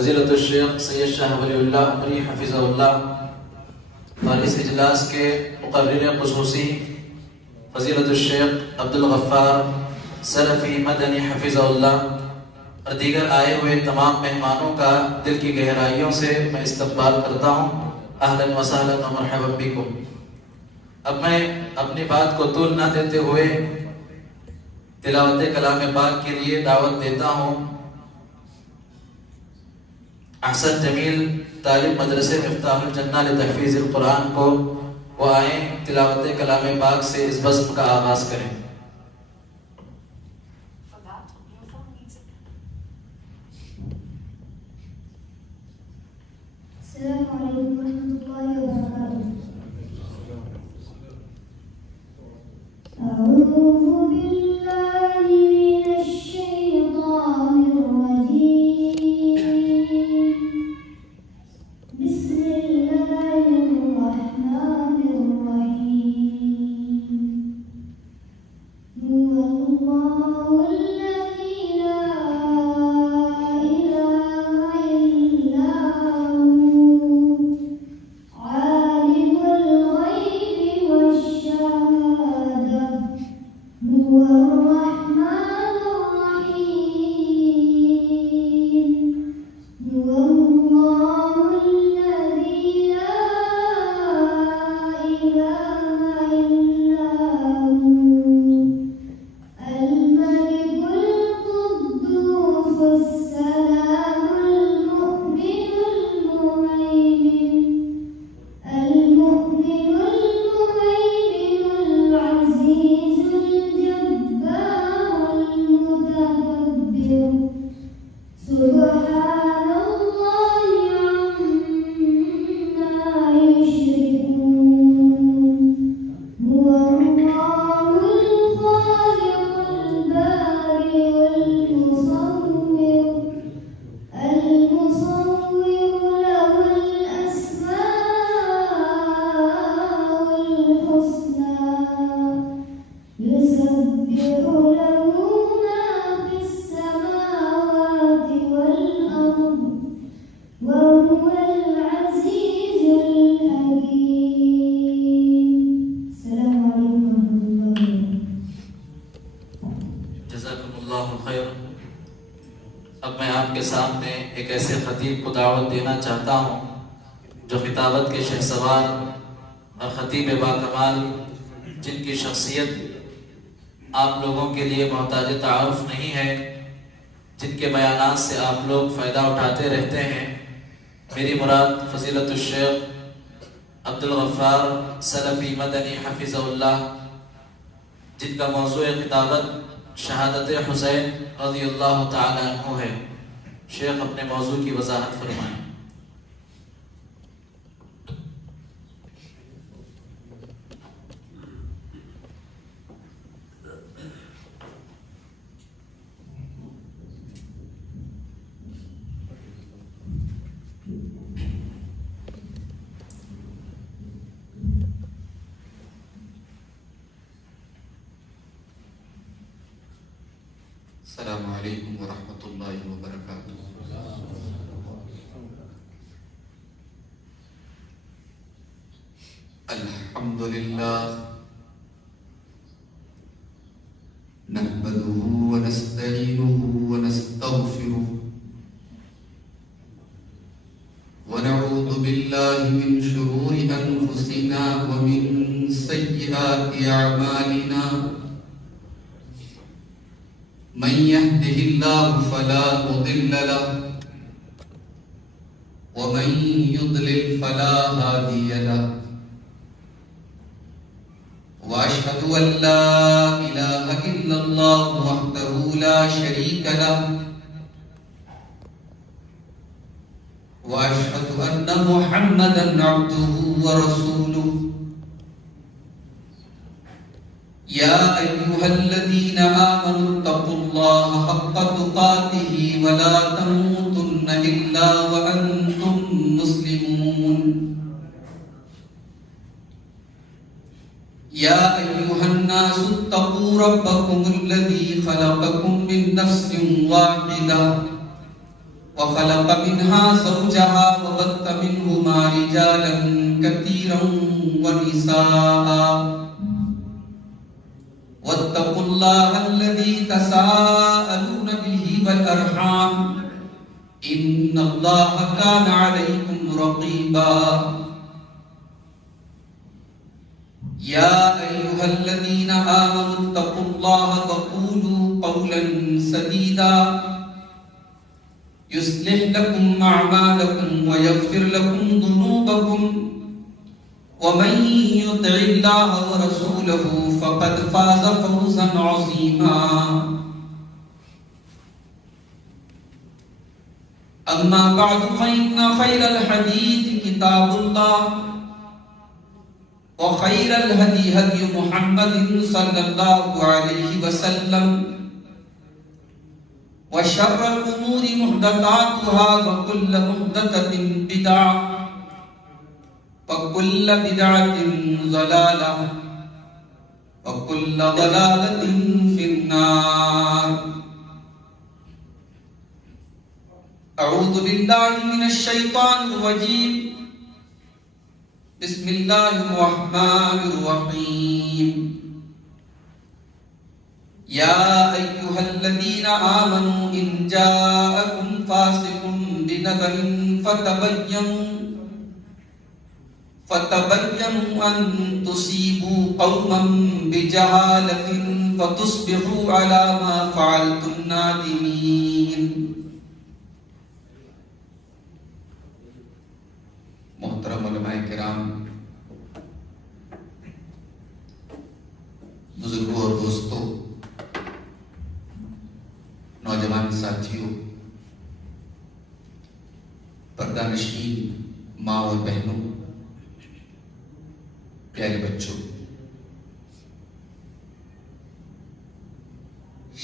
فضیلت الشیخ سید شاہ ولی اللہ عمری حفظہ اللہ، اور اس اجلاس کے مقرر خصوصی فضیلت الشیخ عبدالغفار سلفی مدنی حفظہ اللہ، اور دیگر آئے ہوئے تمام مہمانوں کا دل کی گہرائیوں سے میں استقبال کرتا ہوں۔ اہلاً وسہلاً و مرحبا بکم۔ اب میں اپنی بات کو طول نہ دیتے ہوئے تلاوت کلام پاک کے لیے دعوت دیتا ہوں احسن جمیل طالب مدرسے مفتاح الجنہ لتحفیظ القرآن کو، وہ آئیں تلاوت کلام پاک سے اس بزم کا آغاز کریں۔ السلام علیکم ورحمۃ اللہ وبرکاتہ۔ اعوذ باللہ من الشیطان الرجیم، بسم اللہ الرحمن الرحیم۔ هو اللہ الذی لا الہ الا هو، عالم الغیب والشہادہ، هو الرحمن الرحیم۔ هو اللہ الذی لا الہ الا هو، الملك القدوس السلام المؤمن المهيمن العزيز الجبار المتكبر، سبحان الله عما يشركون، هو الله الخالق البارئ المصور له الأسماء الحسنى، يسبح له ما في السماوات والأرض، وهو العزيز الحكيم۔ السلام علیکم ورحمۃ اللہ وبرکاتہ۔ جزاکم اللہ خیر۔ اب میں آپ کے سامنے ایک ایسے خطیب کو دعوت دینا چاہتا ہوں جو خطابت کے شہسوار اور خطیب باکمال، جن کی شخصیت آپ لوگوں کے لیے محتاج تعارف نہیں ہے، جن کے بیانات سے آپ لوگ فائدہ اٹھاتے رہتے ہیں۔ میری مراد فضیلت الشیخ عبدالغفار سلفی مدنی حفظہ اللہ، جن کا موضوع خطابت شہادت حسین رضی اللہ تعالی عنہ ہے۔ شیخ اپنے موضوع کی وضاحت فرمائیں۔ السلام علیکم ورحمۃ اللہ وبرکاتہ۔ الحمد للہ نحمده ونستعینه ونستغفره ونعوذ باللہ من شرور انفسنا ومن سیئات اعمالنا، من يهده الله فلا مضل له ومن يضلل فلا هادي له، واشهد ان لا اله الا الله وحده لا شريك له، واشهد ان محمدا عبده ورسوله۔ يا أيها الذين آمنوا اتقوا الله حق تقاته ولا تموتن إلا وأنتم مسلمون۔ يا أيها الناس اتقوا ربكم الذي خلقكم من نفس واحدة وخلق منها زوجها وبث منهما رجالا كثيرا ونساء واتقوا الله الذي تساءلون به والأرحام إن الله كان عليكم رقيبا يا أيها الذين آمنوا اتقوا الله وقولوا قولا سديدا يصلح لكم أعمالكم ويغفر لكم ذنوبكم ومن يطع الله ورسوله فقد فاز فوزا عظيما أما بعد فإن خير الحديث كتاب الله وخير الهدي هدي محمد صلى الله عليه وسلم وشر الأمور محدثاتها وكل محدثة بدعة وكل بدعة ضلالة وكل ضلالة في النار أعوذ بالله من الشيطان الرجيم بسم الله الرحمن الرحيم يا أيها الذين آمنوا إن جاءكم فاسق بنبأ فتبينوا أن تصيبوا قوما بجهالة فتصبحوا على ما فعلتم نادمين. محترم علماء کرام، بزرگوں اور دوستوں، نوجوان ساتھیوں، پردہ نشین ماں اور بہنوں، پیارے بچوں،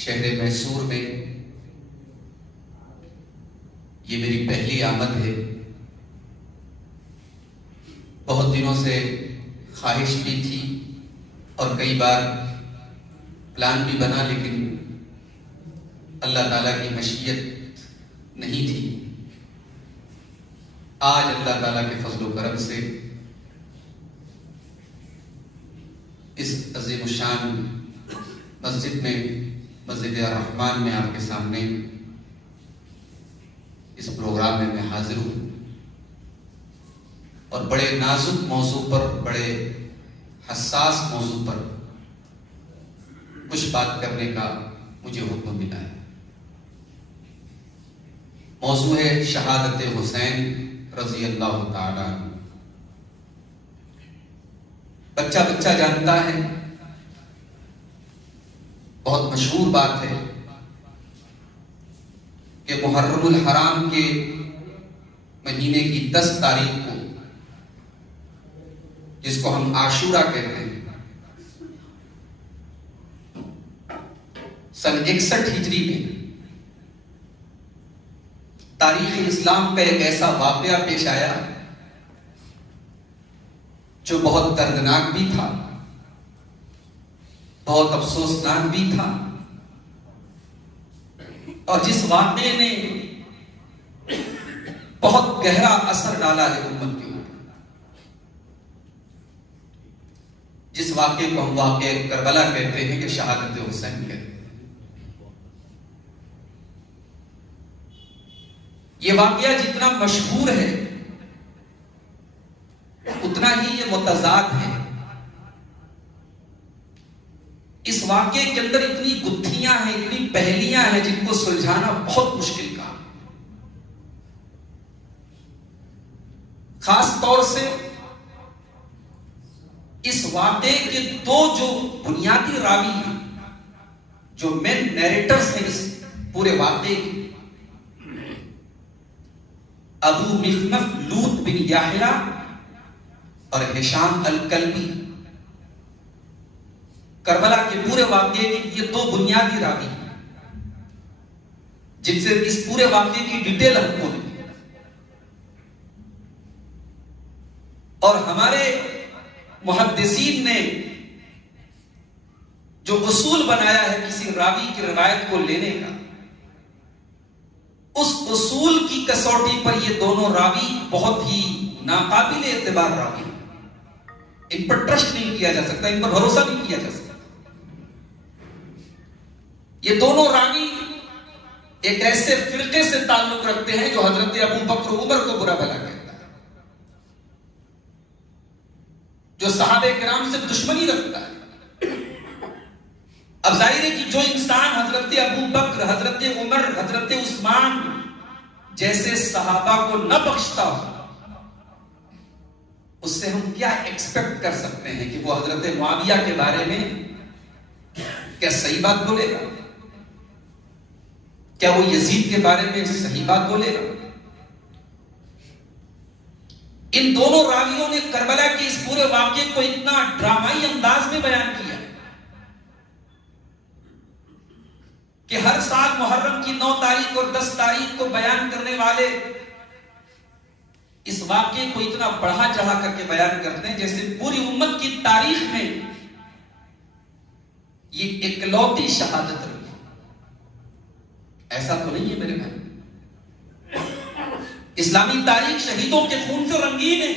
شہر میسور میں یہ میری پہلی آمد ہے. بہت دنوں سے خواہش بھی تھی اور کئی بار پلان بھی بنا، لیکن اللہ تعالیٰ کی مشیت نہیں تھی. آج اللہ تعالیٰ کے فضل و کرم سے اس عظیم الشان مسجد میں، مسجد الرحمن میں آپ کے سامنے اس پروگرام میں حاضر ہوں اور بڑے نازک موضوع پر، بڑے حساس موضوع پر کچھ بات کرنے کا مجھے حکم ملا ہے. موضوع ہے شہادت حسین رضی اللہ تعالی عنہ. بچہ بچہ جانتا ہے، بہت مشہور بات ہے کہ محرم الحرام کے مہینے کی 10 تاریخ کو، جس کو ہم عاشورہ کہتے ہیں، سن 61 ہجری میں تاریخ اسلام کا ایک ایسا واقعہ پیش آیا جو بہت دردناک بھی تھا، بہت افسوسناک بھی تھا، اور جس واقعے نے بہت گہرا اثر ڈالا ہے امت کے اوپر. جس واقعے کو ہم واقعہ کربلا کہتے ہیں کہ شہادت حسین کہتے ہیں. یہ واقعہ جتنا مشہور ہے اتنا ہی یہ متضاد ہے. اس واقعے کے اندر اتنی گتھیاں ہیں، اتنی پہلیاں ہیں جن کو سلجھانا بہت مشکل کام. خاص طور سے اس واقعے کے 2 جو بنیادی راوی ہیں، جو مین نیریٹرز ہیں اس پورے واقعے کے، ابو مخنف لوط بن یاحیہ اور ہشام الکلبی، کربلا کے پورے واقعے کے یہ 2 بنیادی راوی ہیں جن سے اس پورے واقعے کی ڈیٹیل ہم کو ملی. اور ہمارے محدثین نے جو اصول بنایا ہے کسی راوی کی روایت کو لینے کا، اس اصول کی کسوٹی پر یہ دونوں راوی بہت ہی ناقابل اعتبار راوی ہیں. ان پر ٹرسٹ نہیں کیا جا سکتا, ان پر بھروسہ نہیں کیا جا سکتا. یہ دونوں راوی ایک ایسے فرقے سے تعلق رکھتے ہیں جو حضرت ابو بکر و عمر کو برا بھلا کہتا ہے, جو صحابہ کرام سے دشمنی رکھتا ہے. اب ظاہر ہے کہ جو انسان حضرت ابو بکر, حضرت عمر, حضرت عثمان جیسے صحابہ کو نہ بخشتا ہو, اس سے ہم کیا ایکسپیکٹ کر سکتے ہیں کہ وہ حضرت معاویہ کے بارے میں کیا صحیح بات بولے گا؟ کیا وہ یزید کے بارے میں صحیح بات بولے گا؟ ان دونوں راویوں نے کربلا کے اس پورے واقعے کو اتنا ڈرامائی انداز میں بیان کیا کہ ہر سال محرم کی 9 تاریخ اور 10 تاریخ کو بیان کرنے والے اس واقعے کو اتنا بڑھا چڑھا کر کے بیان کرتے ہیں جیسے پوری امت کی تاریخ میں یہ اکلوتی شہادت رہی. ایسا تو نہیں ہے میرے بھائی. اسلامی تاریخ شہیدوں کے خون سے رنگین ہے.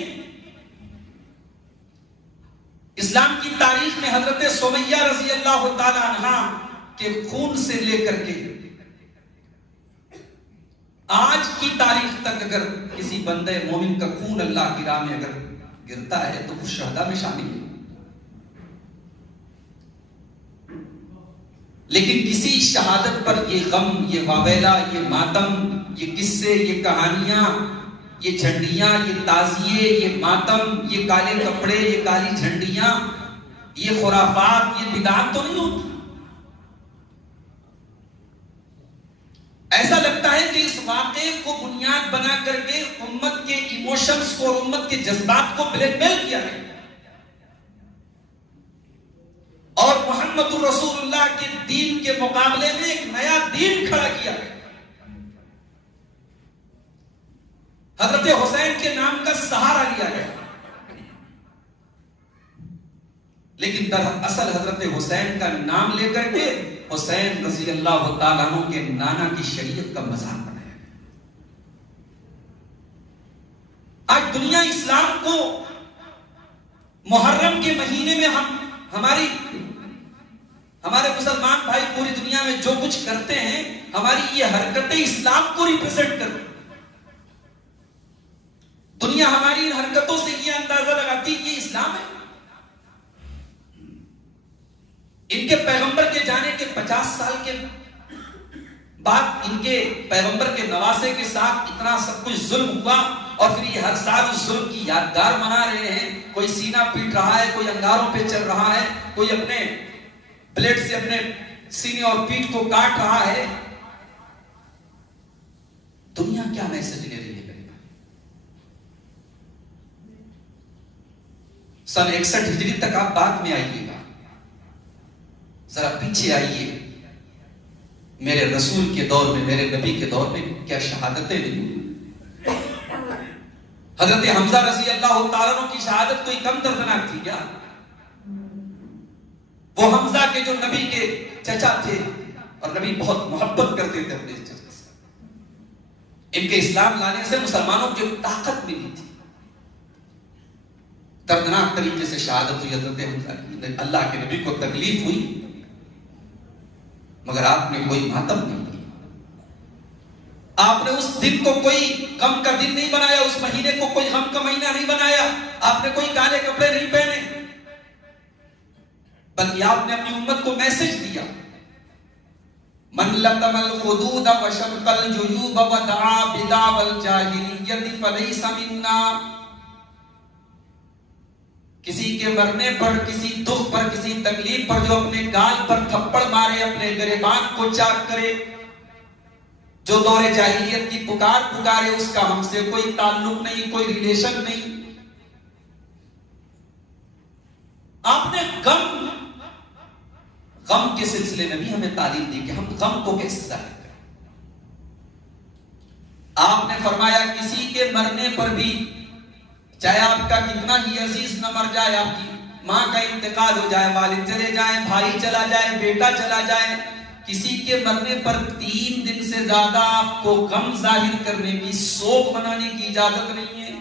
اسلام کی تاریخ میں حضرت سمیہ رضی اللہ تعالی عنہا کے خون سے لے کر کے آج کی تاریخ تک اگر کسی بندے مومن کا خون اللہ کی راہ میں اگر گرتا ہے تو وہ شہداء میں شامل ہے. لیکن کسی شہادت پر یہ غم, یہ واویلا, یہ ماتم, یہ قصے, یہ کہانیاں, یہ جھنڈیاں, یہ تعزیے, یہ ماتم, یہ کالے کپڑے, یہ کالی جھنڈیاں, یہ خرافات, یہ بدعات تو نہیں ہوتی. ایسا لگتا ہے کہ اس واقعے کو بنیاد بنا کر کے امت کے ایموشنز کو اور امت کے جذبات کو بلیک میل کیا گیا اور محمد رسول اللہ کے دین کے مقابلے میں ایک نیا دین کھڑا کیا گیا. حضرت حسین کے نام کا سہارا لیا گیا, لیکن دراصل حضرت حسین کا نام لے کر کے حسین رضی اللہ تعالیٰ عنہ کے نانا کی شریعت کا مذاق بنایا گیا. آج دنیا اسلام کو محرم کے مہینے میں ہمارے مسلمان بھائی پوری دنیا میں جو کچھ کرتے ہیں, ہماری یہ حرکتیں اسلام کو ریپرزینٹ کرتی. دنیا ہماری ان حرکتوں سے یہ اندازہ لگاتی کہ یہ اسلام ہے. ان کے پیغمبر کے جانے کے 50 سال کے بعد ان کے پیغمبر کے نواسے کے ساتھ اتنا سب کچھ ظلم ہوا اور پھر یہ ہر سال اس ظلم کی یادگار منا رہے ہیں. کوئی سینہ پیٹ رہا ہے, کوئی انگاروں پہ چل رہا ہے, کوئی اپنے بلیڈ سے اپنے سینے اور پیٹ کو کاٹ رہا ہے. دنیا کیا میسج لے رہی ہے؟ سن 61 ہجری تک آپ بعد میں آئیے گا, ذرا پیچھے آئیے. میرے رسول کے دور میں, میرے نبی کے دور میں کیا شہادتیں نہیں. حضرت حمزہ رضی اللہ تعالیٰ عنہ کی شہادت کوئی کم دردناک تھی کیا؟ وہ حمزہ کے جو نبی کے چچا تھے اور نبی بہت محبت کرتے تھے اپنے چچا سے. ان کے اسلام لانے سے مسلمانوں کی طاقت ملی تھی. دردناک طریقے سے شہادت ہوئی حضرت حمزہ کی. اللہ کے نبی کو تکلیف ہوئی مگر آپ نے کوئی ماتم نہیں کیا. آپ نے اس دن کو کوئی غم کا دن نہیں بنایا, اس مہینے کو کوئی غم کا مہینہ نہیں بنایا. آپ نے کوئی کالے کپڑے نہیں پہنے, بلکہ آپ نے اپنی امت کو میسج دیا, من لطم الخدود وشق الجیوب ودعا بدعوى الجاہلیت فلیس منا. کسی کے مرنے پر, کسی دکھ پر, کسی تکلیف پر جو اپنے گال پر تھپڑ مارے, اپنے گریبان کو چاک کرے, جو دور جاہلیت کی پکار پکارے, اس کا ہم سے کوئی تعلق نہیں, کوئی ریلیشن نہیں. آپ نے غم کے سلسلے میں بھی ہمیں تعلیم دی کہ ہم غم کو کیسے ظاہر کریں. آپ نے فرمایا کسی کے مرنے پر بھی, چاہے آپ کا کتنا ہی عزیز نہ مر جائے, آپ کی ماں کا انتقال ہو جائے, والد چلے جائیں, بھائی چلا جائے, بیٹا چلا جائے, کسی کے مرنے پر 3 دن سے زیادہ آپ کو غم ظاہر کرنے کی، سوگ منانے کی اجازت نہیں ہے.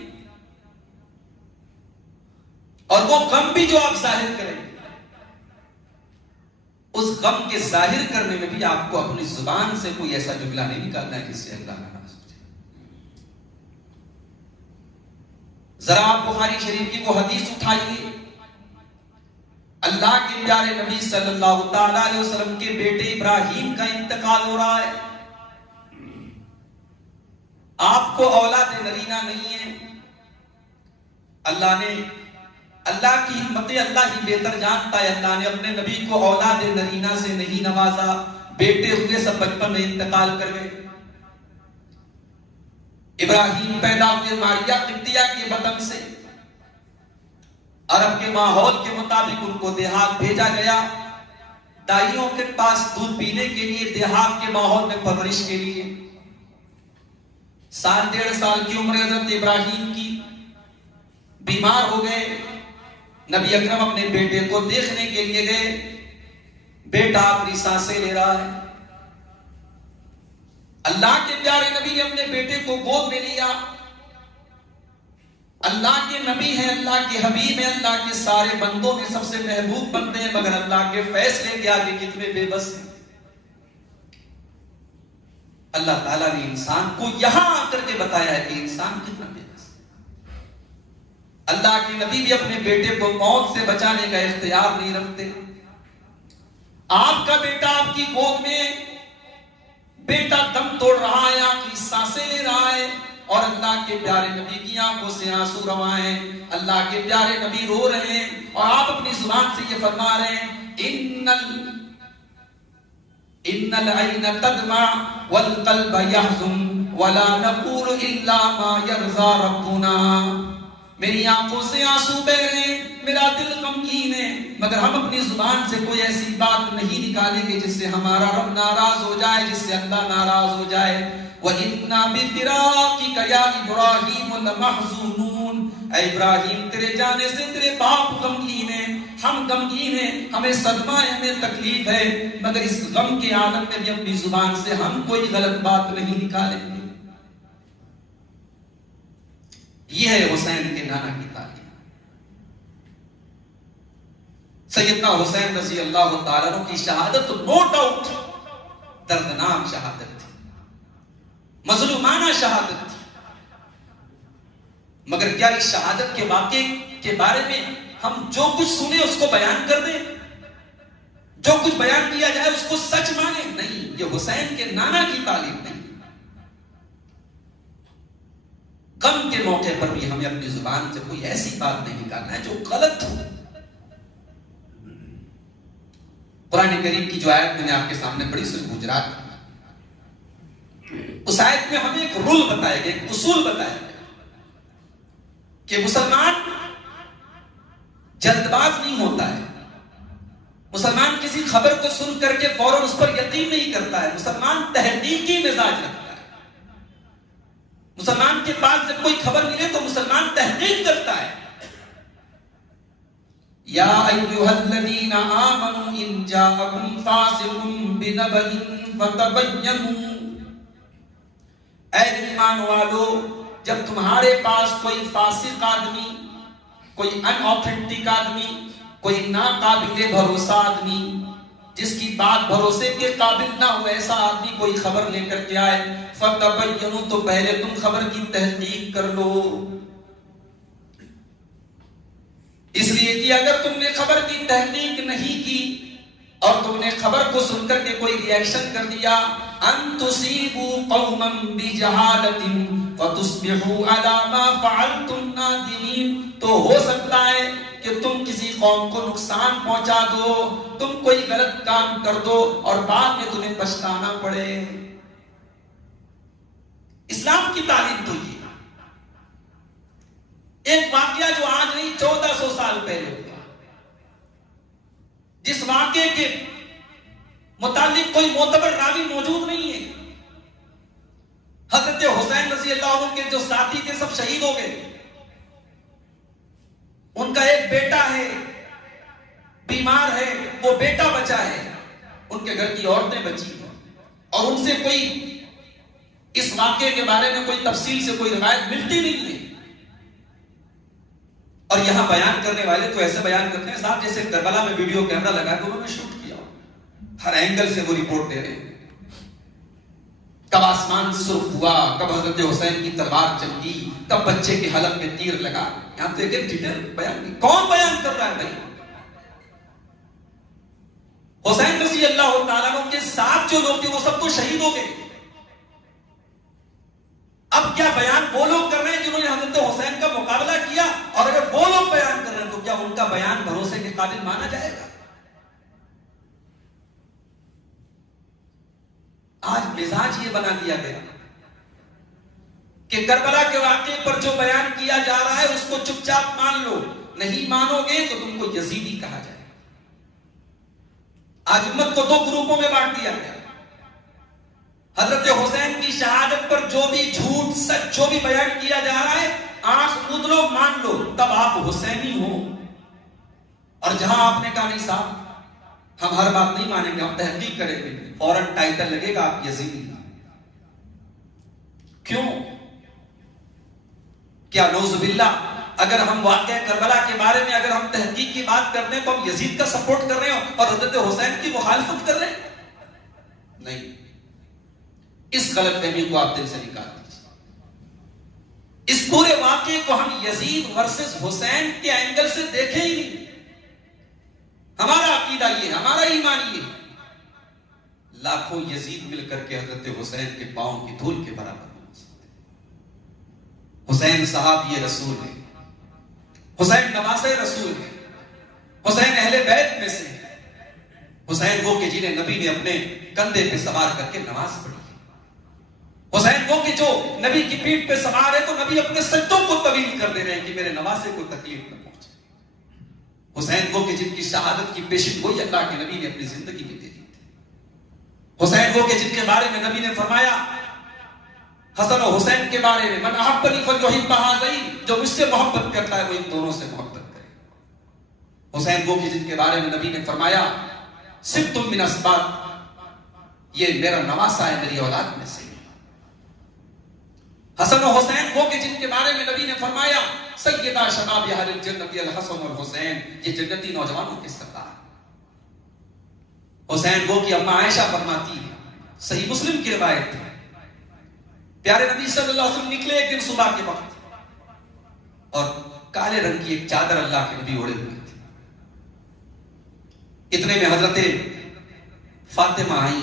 اور وہ غم بھی جو آپ ظاہر کریں، اس غم کے ظاہر کرنے میں بھی آپ کو اپنی زبان سے کوئی ایسا جملہ نہیں نکالنا ہے جس سے اللہ ناراض ہو جائے. ذرا آپ بخاری شریف کی وہ حدیث اٹھائیے، اللہ کے پیارے نبی صلی اللہ تعالی علیہ وسلم کے بیٹے ابراہیم کا انتقال ہو رہا ہے. آپ کو اولاد نرینہ نہیں ہے. اللہ کی حکمت اللہ ہی بہتر جانتا ہے. اللہ نے اپنے نبی کو اولاد نرینہ سے نہیں نوازا، بیٹے ہوئے سب بچپن میں انتقال کر گئے. ابراہیم پیدا ہوئے ماریہ قبطیہ کے وطن سے. عرب کے ماحول کے مطابق ان کو دیہات بھیجا گیا، دائیوں کے پاس دودھ پینے کے لیے، دیہات کے ماحول میں پرورش کے لیے. 1.5 سال کی عمر حضرت ابراہیم کی، بیمار ہو گئے. نبی اکرم اپنے بیٹے کو دیکھنے کے لیے گئے. بیٹا اپنی سانسیں لے رہا ہے. اللہ کے پیارے نبی نے اپنے بیٹے کو گود میں لیا. اللہ کے نبی ہیں، اللہ کے حبیب ہیں، اللہ کے سارے بندوں میں سب سے محبوب بندے ہیں، مگر اللہ کے فیصلے کے آگے کتنے بے بس ہیں. اللہ تعالیٰ نے انسان کو یہاں آ کر کے بتایا ہے کہ انسان کتنا بے بس ہے. اللہ کے نبی بھی اپنے بیٹے کو موت سے بچانے کا اختیار نہیں رکھتے. آپ کا بیٹا آپ کی گود میں، بیٹا دم توڑ رہا ہے، آپ کی سانسیں لے رہا ہے، اور اللہ کے پیارے نبی کی آنکھوں سے آنسو رواں ہیں. اللہ کے پیارے نبی رو رہے ہیں اور آپ اپنی زبان سے یہ فرما رہے ہیں، ان العین تدمع والقلب يحزن ولا نقول الا ما يرضى ربنا. میری آنکھوں سے آنسو بہ رہے ہیں، میرا دل غمگین ہے، مگر ہم اپنی زبان سے کوئی ایسی بات نہیں نکالیں گے جس سے ہمارا رب ناراض ہو جائے، جس سے اللہ ناراض ہو جائے. وَإِنَّا بِفِرَاقِكَ يَا إِبْرَاهِيمُ لَمَحْزُونُونَ. اے ابراہیم تیرے جانے سے تیرے باپ غمگین ہیں، ہم غمگین ہیں، ہمیں صدمہ ہے، ہمیں تکلیف ہے، مگر اس غم کے عالم میں بھی اپنی زبان سے ہم کوئی غلط بات نہیں نکالیں گے. یہ ہے حسین کے نانا کی تعلیم. سیدنا حسین رضی اللہ تعالیٰ عنہ کی شہادت نو ڈاؤٹ دردناک شہادت تھی، مظلومانہ شہادت تھی. مگر کیا اس شہادت کے واقعے کے بارے میں ہم جو کچھ سنیں اس کو بیان کر دیں، جو کچھ بیان کیا جائے اس کو سچ مانیں؟ نہیں، یہ حسین کے نانا کی تعلیم نہیں. غم کے موقع پر بھی ہمیں اپنی زبان سے کوئی ایسی بات نہیں نکالنا ہے جو غلط ہو. قرآن کریم کی جو آیت میں نے آپ کے سامنے پڑھی سورہ حجرات، اس آیت میں ہمیں ایک رول بتایا گیا، ایک اصول بتایا گیا کہ مسلمان جلد باز نہیں ہوتا ہے. مسلمان کسی خبر کو سن کر کے فوراً اس پر یقین نہیں کرتا ہے. مسلمان تحقیقی مزاج رکھتا ہے. مسلمان کے پاس جب کوئی خبر ملے تو مسلمان تحقیق کرتا ہے. یا ایھا الذین آمنوا ان جاءکم فاسق بنبأ فتبینوا. اے ایمان والو، جب تمہارے پاس کوئی فاسق آدمی، کوئی ان آتھینٹک آدمی، کوئی ناقابل بھروسہ آدمی، جس کی بات بھروسے کے قابل نہ ہو، ایسا آدمی کوئی خبر لے کر کے آئے، فتبینوا، تو پہلے تم خبر کی تحقیق کر لو. اس لیے کہ اگر تم نے خبر کی تحقیق نہیں کی اور تم نے خبر کو سن کر کے کوئی ری ایکشن کر دیا، ان تصیبوا قوما بجہالۃ فتصبحوا علی ما فعلتم نادمین. تو ہو سکتا ہے کہ تم کسی قوم کو نقصان پہنچا دو، تم کوئی غلط کام کر دو اور بعد میں تمہیں پچھتانا پڑے. اسلام کی تعلیم تو یہ ایک واقعہ جو آج نہیں 1400 سال پہلے ہوا، جس واقعے کے متعلق کوئی معتبر راوی موجود نہیں ہے. حضرت حسین رضی اللہ عنہ کے جو ساتھی تھے سب شہید ہو گئے. ان کا ایک بیٹا ہے، بیمار ہے، وہ بیٹا بچا ہے، ان کے گھر کی عورتیں بچی ہیں اور ان سے کوئی اس واقعے کے بارے میں کوئی تفصیل سے کوئی روایت ملتی نہیں ہے. اور یہاں بیان کرنے والے تو ایسے بیان کرتے ہیں صاحب جیسے کربلا میں ویڈیو کیمرہ لگا کے انہوں نے شوٹ کیا، ہر اینگل سے وہ رپورٹ دے رہے ہیں. کب آسمان سرخ ہوا، کب حضرت حسین کی تلوار چمکی، کب بچے کے حلق میں تیر لگا. یہاں تو ایک ڈیٹیل بیان کی. کون بیان کر رہا ہے بھائی؟ حسین رضی اللہ تعالیٰ عنہ کے ساتھ جو لوگ تھے وہ سب تو شہید ہو گئے. اب کیا بیان وہ لوگ کر رہے ہیں جنہوں نے حضرت حسین کا مقابلہ کیا؟ اور اگر وہ لوگ بیان کر رہے ہیں تو کیا ان کا بیان بھروسے کے قابل مانا جائے گا؟ آج مزاج یہ بنا دیا گیا کہ کربلا کے واقعے پر جو بیان کیا جا رہا ہے اس کو چپ چاپ مان لو، نہیں مانو گے تو تم کو یزیدی کہا جائے. آج امت کو دو گروپوں میں بانٹ دیا گیا. حضرت حسین کی شہادت پر جو بھی جھوٹ سچ جو بھی بیان کیا جا رہا ہے آنکھ موند لو، مان لو، تب آپ حسینی ہو. اور جہاں آپ نے کہا نہیں صاحب ہم ہر بات نہیں مانیں گے، ہم تحقیق کریں گے، فوراً ٹائٹل لگے گا آپ یزیدی. کیوں؟ کیا نعوذ باللہ اگر ہم واقعہ کربلا کے بارے میں اگر ہم تحقیق کی بات کرتے ہیں تو ہم یزید کا سپورٹ کر رہے ہیں اور حضرت حسین کی مخالفت کر رہے ہیں؟ نہیں، اس غلط فہمی کو آپ دل سے نکال دیجیے. اس پورے واقعے کو ہم یزید ورسز حسین کے اینگل سے دیکھیں ہی نہیں. ہمارا عقیدہ یہ ہے، ہمارا ایمان یہ ہے. لاکھوں یزید مل کر کے حضرت حسین کے پاؤں کی دھول کے برابر نہیں ہو سکتے. حسین صاحب یہ رسول ہے، حسین نواسے رسول ہے، حسین اہل بیت میں سے ہے. حسین وہ کہ جنہیں نبی نے اپنے کندھے پہ سوار کر کے نماز پڑھی. حسین وہ کہ جو نبی کی پیٹھ پہ سوار ہے تو نبی اپنے سجدوں کو طویل کر دے رہے ہیں کہ میرے نواسے کو تکلیف نہ پہنچے. حسین وہ کہ جن کی شہادت کی پیشن گوئی اللہ کے نبی نے اپنی زندگی میں دے دی تھی. حسین وہ کہ جن کے بارے میں نبی نے فرمایا حسن و حسین کے بارے میں من احبنی فلیحب هذین، جو مجھ سے محبت کرتا ہے وہ ان دونوں سے محبت کرے. حسین وہ کہ جن کے بارے میں نبی نے فرمایا سبت من اسباط، یہ میرا نواسا ہے میری اولاد میں سے. حسن و حسین وہ کہ جن کے بارے میں نبی نے فرمایا سیدہ شباب اہل الجنت الحسن والحسین، یہ جنتی نوجوانوں کے سردار. حسین وہ کہ اما عائشہ فرماتی ہے، صحیح مسلم کی روایت ہے، پیارے نبی صلی اللہ علیہ وسلم نکلے ایک دن صبح کے وقت اور کالے رنگ کی ایک چادر اللہ کے نبی اوڑے ہوئے تھے. اتنے میں حضرت فاطمہ آئی،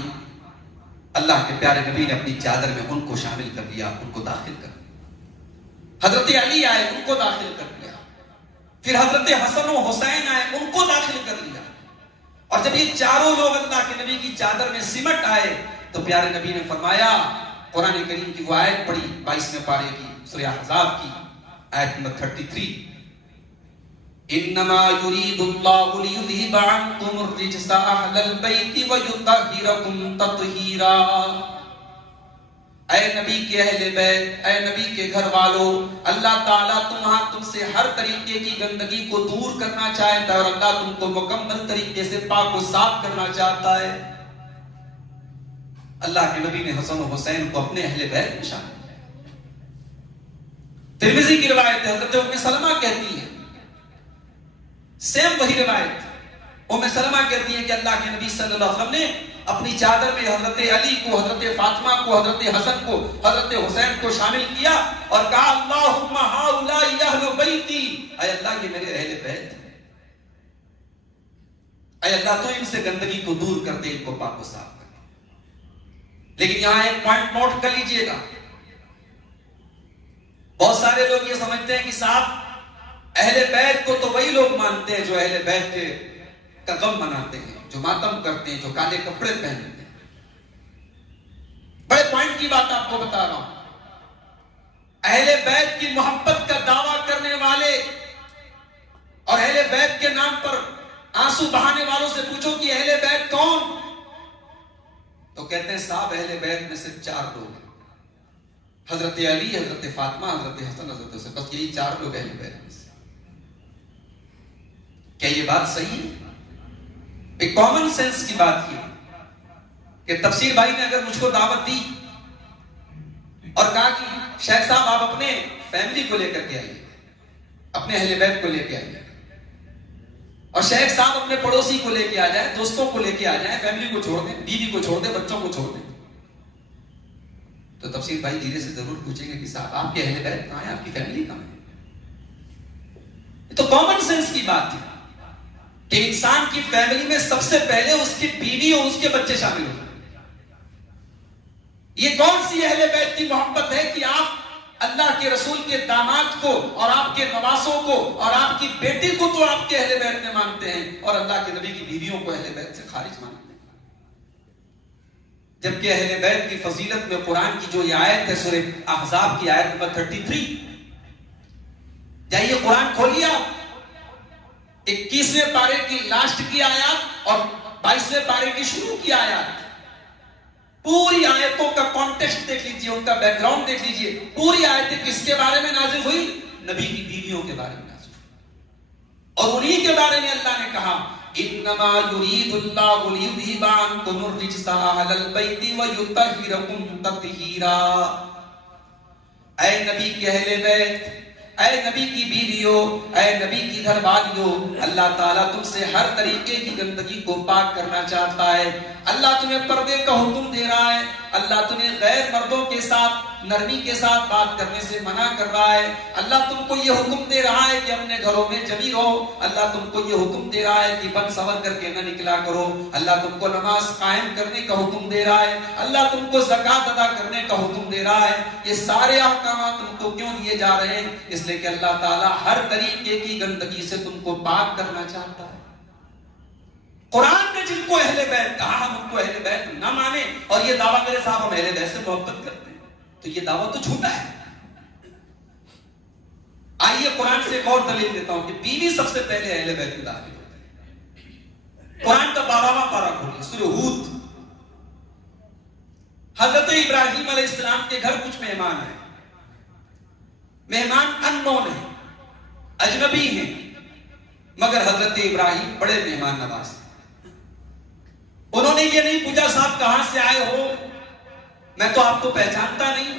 اللہ کے پیارے نبی نے اپنی چادر میں ان کو شامل کر لیا، ان کو داخل کر لیا. حضرت علی آئے، ان کو داخل کر لیا. پھر حضرت حسن و حسین آئے، ان کو داخل کر لیا. اور جب یہ چاروں لوگ اللہ کے نبی کی چادر میں سمٹ آئے تو پیارے نبی نے فرمایا، قرآن کریم کی وہ آیت پڑھی 22ویں پارے کی سورہ احزاب کی آیت نمبر 33، انما یرید اللہ لیذہب عنکم الرجس اہل البیت ویطہرکم تطہیرا. اے نبی کے اہل بیت، اے نبی کے گھر والوں، اللہ تعالیٰ تم سے ہر طریقے کی گندگی کو دور کرنا چاہتا ہے اور اللہ تم کو مکمل طریقے سے پاک و صاف کرنا چاہتا ہے. اللہ کے نبی نے حسن و حسین کو اپنے اہل بیت میں شامل کیا. ترمذی کی روایت ہے، حضرت ام سلمہ کہتی ہے، سیم وہی روایت، ام سلمہ کہتی ہے کہ اللہ کے نبی صلی اللہ علیہ وسلم نے اپنی چادر میں حضرت علی کو، حضرت فاطمہ کو، حضرت حسن کو، حضرت حسین کو شامل کیا اور کہا اللہم ہؤلاء اہل بیتی، اے اللہ یہ میرے اہل بیت ہیں، اے اللہ تو ان سے گندگی کو دور کر دے، ان کو پاک و صاف کر دے. لیکن یہاں ایک پوائنٹ نوٹ کر لیجئے گا، بہت سارے لوگ یہ سمجھتے ہیں کہ صاحب اہل بیت کو تو وہی لوگ مانتے ہیں جو اہل بیت کے کا غم مناتے ہیں، جو ماتم کرتے ہیں، جو کالے کپڑے پہنتے ہیں. بڑے پوائنٹ کی بات آپ کو بتا رہا ہوں. اہل بیت کی محبت کا دعویٰ کرنے والے اور اہل بیت کے نام پر آنسو بہانے والوں سے پوچھو کہ اہل بیت کون، تو کہتے ہیں صاحب اہل بیت میں صرف 4 لوگ ہیں، حضرت علی، حضرت فاطمہ، حضرت حسن، حضرت حسین، بس یہی 4 لوگ اہل بیت میں سے. کیا یہ بات صحیح ہے؟ ایک کامن سینس کی بات یہ کہ تفسیر بھائی نے اگر مجھ کو دعوت دی اور کہا کہ شیخ صاحب آپ اپنے فیملی کو لے کر کے آئیے، اپنے اہل بیت کو لے کے آئیے، اور شیخ صاحب اپنے پڑوسی کو لے کے آ جائیں، دوستوں کو لے کے آ جائیں، فیملی کو چھوڑ دیں، بیوی کو چھوڑ دیں، بچوں کو چھوڑ دیں۔ تو تفسیر بھائی دھیرے سے ضرور پوچھیں گے کہ صاحب آپ کے اہل بیت کہاں ہیں، آپ کی فیملی کہاں ہے؟ تو کامن سینس کی بات تھی کہ انسان کی فیملی میں سب سے پہلے اس کی بیوی اور اس کے بچے شامل ہوں۔ یہ کون سی اہل بیت کی محبت ہے کہ آپ اللہ کے رسول کے داماد کو اور آپ کے نواسوں کو اور آپ کی بیٹی کو تو آپ کے اہل بیت میں مانتے ہیں، اور اللہ کے نبی کی بیویوں کو اہل بیت سے خارج مانتے ہیں، جبکہ اہل بیت کی فضیلت میں قرآن کی جو یہ آیت ہے سورہ احزاب کی آیت نمبر 33، جائیے قرآن کھولیے آپ، 21ویں پارے کی لاسٹ کی آیات اور 22ویں پارے کی شروع کی آیات، پوری آیتوں کا کانٹیکسٹ دیکھ لیجئے، ان کا بیک گراؤنڈ دیکھ لیجئے۔ پوری آیتیں کس کے بارے میں نازل ہوئی؟ نبی کی بیویوں کے بارے میں نازل ہوئی، اور انہی کے بارے میں اللہ نے کہا انما یرید اللہ لیذھب عنکم الرجس اہل البیت ویطہرکم تطہیرا۔ اے نبی کے اہل بیت، اے نبی کی بیویوں، اے نبی کی گھر والیوں، اللہ تعالیٰ تم سے ہر طریقے کی گندگی کو پاک کرنا چاہتا ہے۔ اللہ تمہیں پردے کا حکم دے رہا ہے، اللہ تمہیں غیر مردوں کے ساتھ نرمی کے ساتھ بات کرنے سے منع کر رہا ہے، اللہ تم کو یہ حکم دے رہا ہے کہ اپنے گھروں میں جمی رہو، اللہ تم کو یہ حکم دے رہا ہے کہ بن سور کر کے نہ نکلا کرو، اللہ تم کو نماز قائم کرنے کا حکم دے رہا ہے، اللہ تم کو زکوٰۃ ادا کرنے کا حکم دے رہا ہے۔ یہ سارے احکامات تم کو کیوں دیے جا رہے ہیں؟ اس لیے کہ اللہ تعالیٰ ہر طریقے کی گندگی سے تم کو پاک کرنا چاہتا ہے۔ قرآن نے جن کو اہل بیت کہا، ہم ان کو اہل بیت نہ مانے اور یہ دعویٰ کرے صاحب ہم اہل بیت سے محبت کرتے ہیں، تو یہ دعویٰ تو جھوٹا ہے۔ آئیے قرآن سے ایک اور دلیل دیتا ہوں کہ بیوی سب سے پہلے اہل بیت میں داخل ہوتی ہے۔ قرآن کا 12واں پارہ کھولیے، سورہ ہود۔ حضرت ابراہیم علیہ السلام کے گھر کچھ مہمان ہیں، مہمان اننون ہیں، اجنبی ہیں، مگر حضرت ابراہیم بڑے مہمان نواز ہیں۔ انہوں نے یہ نہیں پوچھا صاحب کہاں سے آئے ہو، میں تو آپ کو پہچانتا نہیں،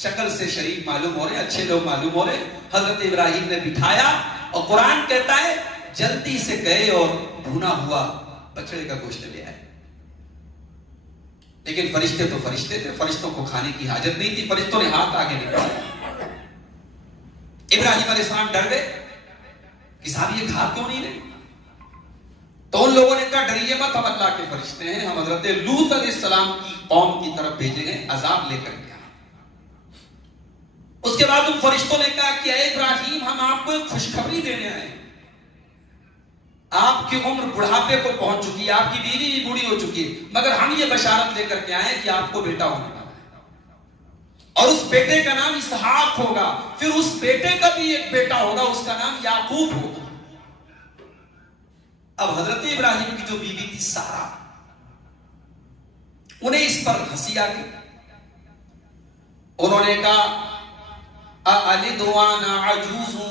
شکل سے شریف معلوم ہو رہے، اچھے لوگ معلوم ہو رہے۔ حضرت ابراہیم نے بٹھایا اور قرآن کہتا ہے جلدی سے گئے اور بھونا ہوا بچڑے کا گوشت لے آئے۔ لیکن فرشتے تو فرشتے تھے، فرشتوں کو کھانے کی حاجت نہیں تھی، فرشتوں نے ہاتھ آگے نکالا۔ ابراہیم علیہ السلام ڈر گئے کہ صاحب یہ کھا کیوں نہیں رہے؟ تو ان لوگوں نے کہا ڈریے مت، ہم اللہ کے فرشتے ہیں، ہم حضرت لوط علیہ السلام کی قوم کی طرف بھیجے گئے عذاب لے کر کے۔ اس کے بعد ان فرشتوں نے کہا کہ اے ابراہیم ہم آپ کو ایک خوشخبری دینے آئے ہیں، آپ کی عمر بڑھاپے کو پہنچ چکی ہے، آپ کی بیوی بھی بوڑھی ہو چکی ہے، مگر ہم یہ بشارت لے کر کے آئے کہ آپ کو بیٹا ہونے والا ہے، اور اس بیٹے کا نام اسحاق ہوگا، پھر اس بیٹے کا بھی ایک بیٹا ہوگا، اس کا نام یعقوب ہوگا۔ اب حضرت ابراہیم کی جو بیوی تھی سارا، انہیں اس پر ہنسی آ گئی، انہوں نے کہا اَأَلِدُ وَأَنَا عَجُوزٌ،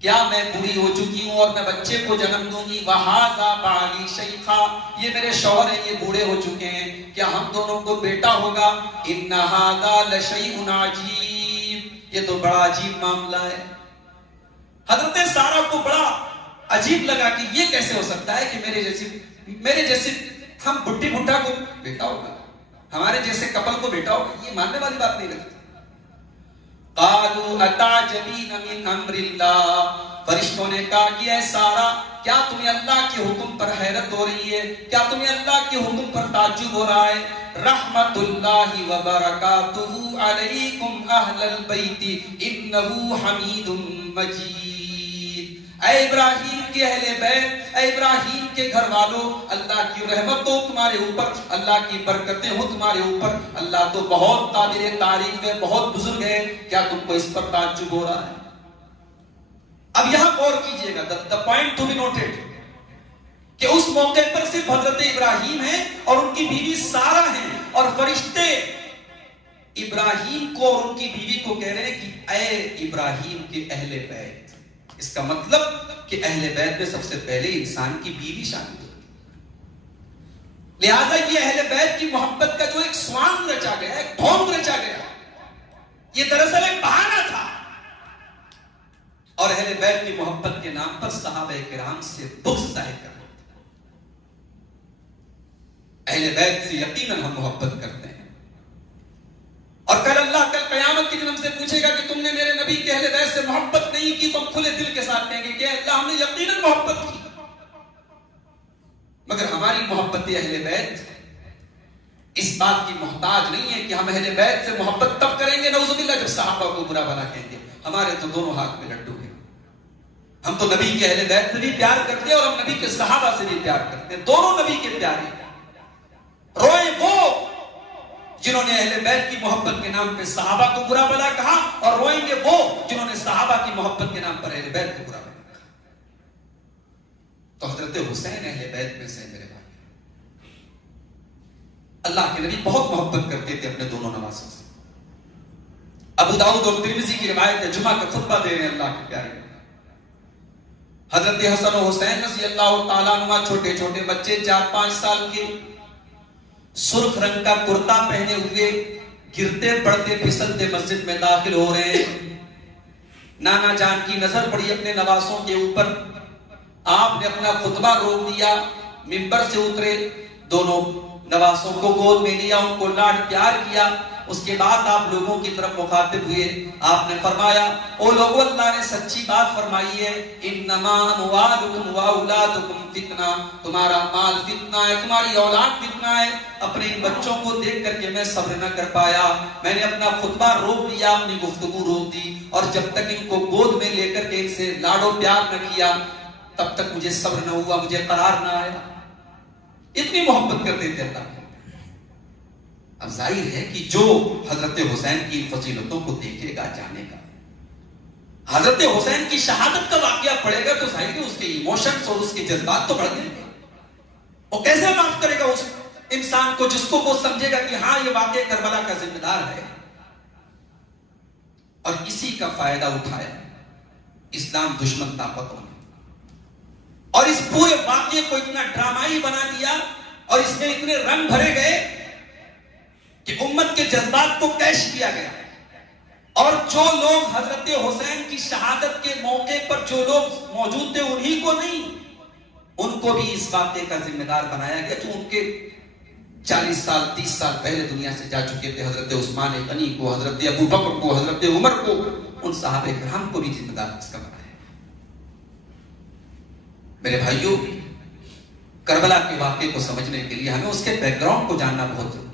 کیا میں بوڑھی ہو چکی ہوں اور میں بچے کو جنم دوں گی؟ وَهَذَا بَعْلِي شَيْخًا، یہ میرے شوہر ہیں، یہ بوڑھے ہو چکے ہیں، کیا ہم دونوں کو بیٹا ہوگا؟ إِنَّ هَذَا لَشَيْءٌ عَجِيبٌ، یہ تو بڑا عجیب معاملہ ہے۔ حضرت سارہ کو بڑا عجیب لگا کہ یہ کیسے ہو سکتا ہے کہ میرے جیسے ہم بڈھی بڈھا کو بیٹا ہوگا، ہمارے جیسے کپل کو بیٹا ہوگا، یہ ماننے والی بات نہیں لگتی۔ قالوا اتعجبین من امر اللہ، فرشتوں نے کہا کہ اے سارہ کیا تمہیں اللہ کے حکم پر حیرت ہو رہی ہے، کیا تمہیں اللہ کے حکم پر تعجب ہو رہا ہے؟ رحمت اللہ وبرکاتہ علیکم اہل البیت انہ حمید مجید۔ اے ابراہیم کے اہل بیت، اے ابراہیم کے گھر والوں، اللہ کی رحمت ہو تمہارے اوپر، اللہ کی برکتیں ہو تمہارے اوپر، اللہ تو بہت قابل تعریف ہے، بہت بزرگ ہے، کیا تم کو اس پر تعجب ہو رہا ہے؟ اب یہاں غور کیجئے گا، the point to be noted، کہ اس موقع پر صرف حضرت ابراہیم ہیں اور ان کی بیوی سارہ ہیں، اور فرشتے ابراہیم کو اور ان کی بیوی کو کہہ رہے ہیں کہ اے ابراہیم کے اہل بیت۔ اس کا مطلب کہ اہل بیت میں سب سے پہلے انسان کی بیوی شامل ہوتی ہے۔ لہذا یہ اہل بیت کی محبت کا جو ایک سوانگ رچا گیا، ایک ڈھونگ رچا گیا، یہ دراصل ایک بہانہ تھا، اور اہل بیت کی محبت کے نام پر صحابہ کرام سے بغض ظاہر کرتے ہیں۔ اہل بیت سے یقیناً ہم محبت کرتے ہیں، اور کل اللہ کل قیامت کے دن ہم سے پوچھے گا کہ تم نے میرے نبی کے اہل بیت سے محبت نہیں کی، تو ہم کھلے دل کے ساتھ کہیں گے کہ اللہ ہم نے یقیناً محبت کی، مگر ہماری محبت اہل بیت اس بات کی محتاج نہیں ہے کہ ہم اہل بیت سے محبت تب کریں گے نعوذ باللہ جب صحابہ کو برا بھلا کہیں گے۔ ہمارے تو دونوں ہاتھ میں لڈو ہیں، ہم تو نبی کے اہل بیت سے بھی پیار کرتے ہیں اور ہم نبی کے صحابہ سے بھی پیار کرتے ہیں، دونوں نبی کے پیارے۔ روئے وہ جنہوں نے اہل بیت کی محبت کے نام پہ صحابہ کو برا بھلا کہا، اور روئیں گے وہ جنہوں نے صحابہ کی محبت کے نام پر اہل بیت کو برا بھلا کہا۔ تو حضرت حسین اہل بیت میں سے میرے بھائی، اللہ کے نبی بہت محبت کرتے تھے اپنے دونوں نواسوں سے۔ ابو داؤد اور ترمذی کی روایت ہے، جمعہ کا خطبہ دے رہے ہیں اللہ کے پیارے، حضرت حسن و حسین رضی اللہ تعالیٰ عنہ چھوٹے چھوٹے بچے 4-5 سال کے، سرخ رنگ کا کرتا پہنے ہوئے، گرتے پڑتے پھسلتے مسجد میں داخل ہو رہے ہیں۔ نانا جان کی نظر پڑی اپنے نواسوں کے اوپر، آپ نے اپنا خطبہ روک دیا، منبر سے اترے، دونوں نواسوں کو گود میں لیا، ان کو لاڈ پیار کیا۔ اس کے بعد آپ لوگوں کی طرف مخاطب ہوئے، آپ نے فرمایا او لوگو، اللہ نے سچی بات فرمائی ہے، انما اموالکم واولادکم فتنہ، تمہارا مال فتنہ ہے، تمہاری اولاد فتنہ ہے۔ اپنے ان بچوں کو دیکھ کر کے میں صبر نہ کر پایا، میں نے اپنا خطبہ روک دیا، اپنی گفتگو روک دی، اور جب تک ان کو گود میں لے کر کے ان سے لاڈو پیار نہ کیا تب تک مجھے صبر نہ ہوا، مجھے قرار نہ آیا۔ اتنی محبت کرتے تھے اللہ۔ اب ظاہر ہے کہ جو حضرت حسین کی فضیلتوں کو دیکھے گا، جانے گا، حضرت حسین کی شہادت کا واقعہ پڑھے گا، تو ظاہر ہے اس کے ایموشنز اور اس کے جذبات تو بڑھ جائیں گے۔ وہ کیسے معاف کرے گا اس انسان کو جس کو وہ سمجھے گا کہ ہاں یہ واقعہ کربلا کا ذمہ دار ہے، اور اسی کا فائدہ اٹھایا اسلام دشمن طاقتوں نے، اور اس پورے واقعے کو اتنا ڈرامائی بنا دیا، اور اس میں اتنے رنگ بھرے گئے کہ امت کے جذبات کو کیش کیا گیا، اور جو لوگ حضرت حسین کی شہادت کے موقع پر جو لوگ موجود تھے انہی کو نہیں، ان کو بھی اس واقعے کا ذمہ دار بنایا گیا، جو ان کے 40 سال 30 سال پہلے دنیا سے جا چکے تھے، حضرت عثمان غنی کو، حضرت ابو بکر کو، حضرت عمر کو، ان صحابہ کرام کو بھی ذمہ دار اس کا بنایا۔ میرے بھائیوں، کربلا کے واقعے کو سمجھنے کے لیے ہمیں اس کے بیک گراؤنڈ کو جاننا بہت ضروری ہے۔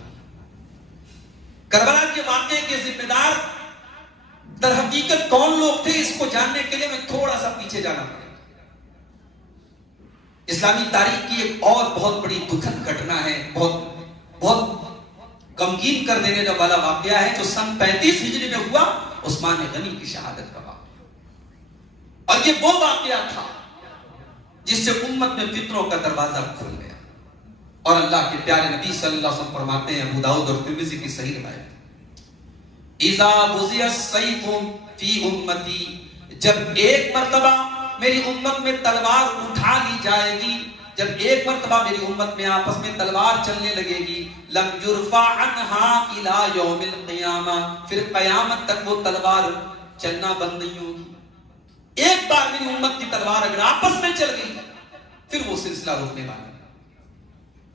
کربلا کے واقعے کے ذمہ دار در حقیقت کون لوگ تھے، اس کو جاننے کے لیے میں تھوڑا سا پیچھے جانا پڑے گا۔ اسلامی تاریخ کی ایک اور بہت بڑی دکھد گھٹنا ہے، بہت غمگین کر دینے والا واقعہ ہے، جو سن 35 ہجری میں ہوا، عثمان غنی کی شہادت کا واقعہ۔ اور یہ وہ واقعہ تھا جس سے امت میں فتنوں کا دروازہ کھل گیا، اور اللہ کے پیارے نبی صلی اللہ علیہ وسلم فرماتے ہیں، ابو داؤد اور ترمذی کی صحیح روایت، اذا وضع السیف فی امتی، جب ایک مرتبہ میری امت میں تلوار اٹھا لی جائے گی، جب ایک مرتبہ میری امت میں آپس میں تلوار چلنے لگے گی، لم یرفع عنها الى یوم القیامہ، پھر قیامت تک وہ تلوار چلنا بند نہیں ہوگی۔ ایک بار میری امت کی تلوار اگر آپس میں چل گئی پھر وہ سلسلہ روکنے والا۔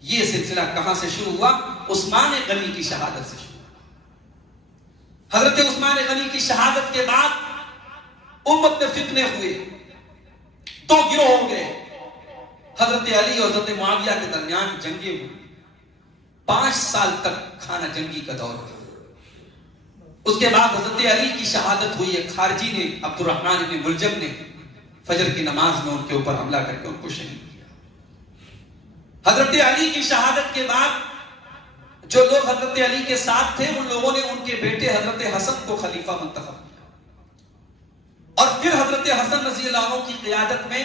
یہ سلسلہ کہاں سے شروع ہوا؟ عثمان غنی کی شہادت سے شروع ہوا۔ حضرت عثمان غنی کی شہادت کے بعد امت میں فتنے ہوئے، دو گروہ ہو گئے، حضرت علی اور حضرت معاویہ کے درمیان جنگیں ہوئی، 5 سال تک خانہ جنگی کا دور ہوا۔ اس کے بعد حضرت علی کی شہادت ہوئی، ایک خارجی نے، عبد الرحمن بن ملجم نے فجر کی نماز میں ان کے اوپر حملہ کر کے ان کو شہید کیا۔ حضرت علی کی شہادت کے بعد جو لوگ حضرت علی کے ساتھ تھے، ان لوگوں نے ان کے بیٹے حضرت حسن کو خلیفہ منتخب کیا، اور پھر حضرت حسن رضی اللہ عنہ کی قیادت میں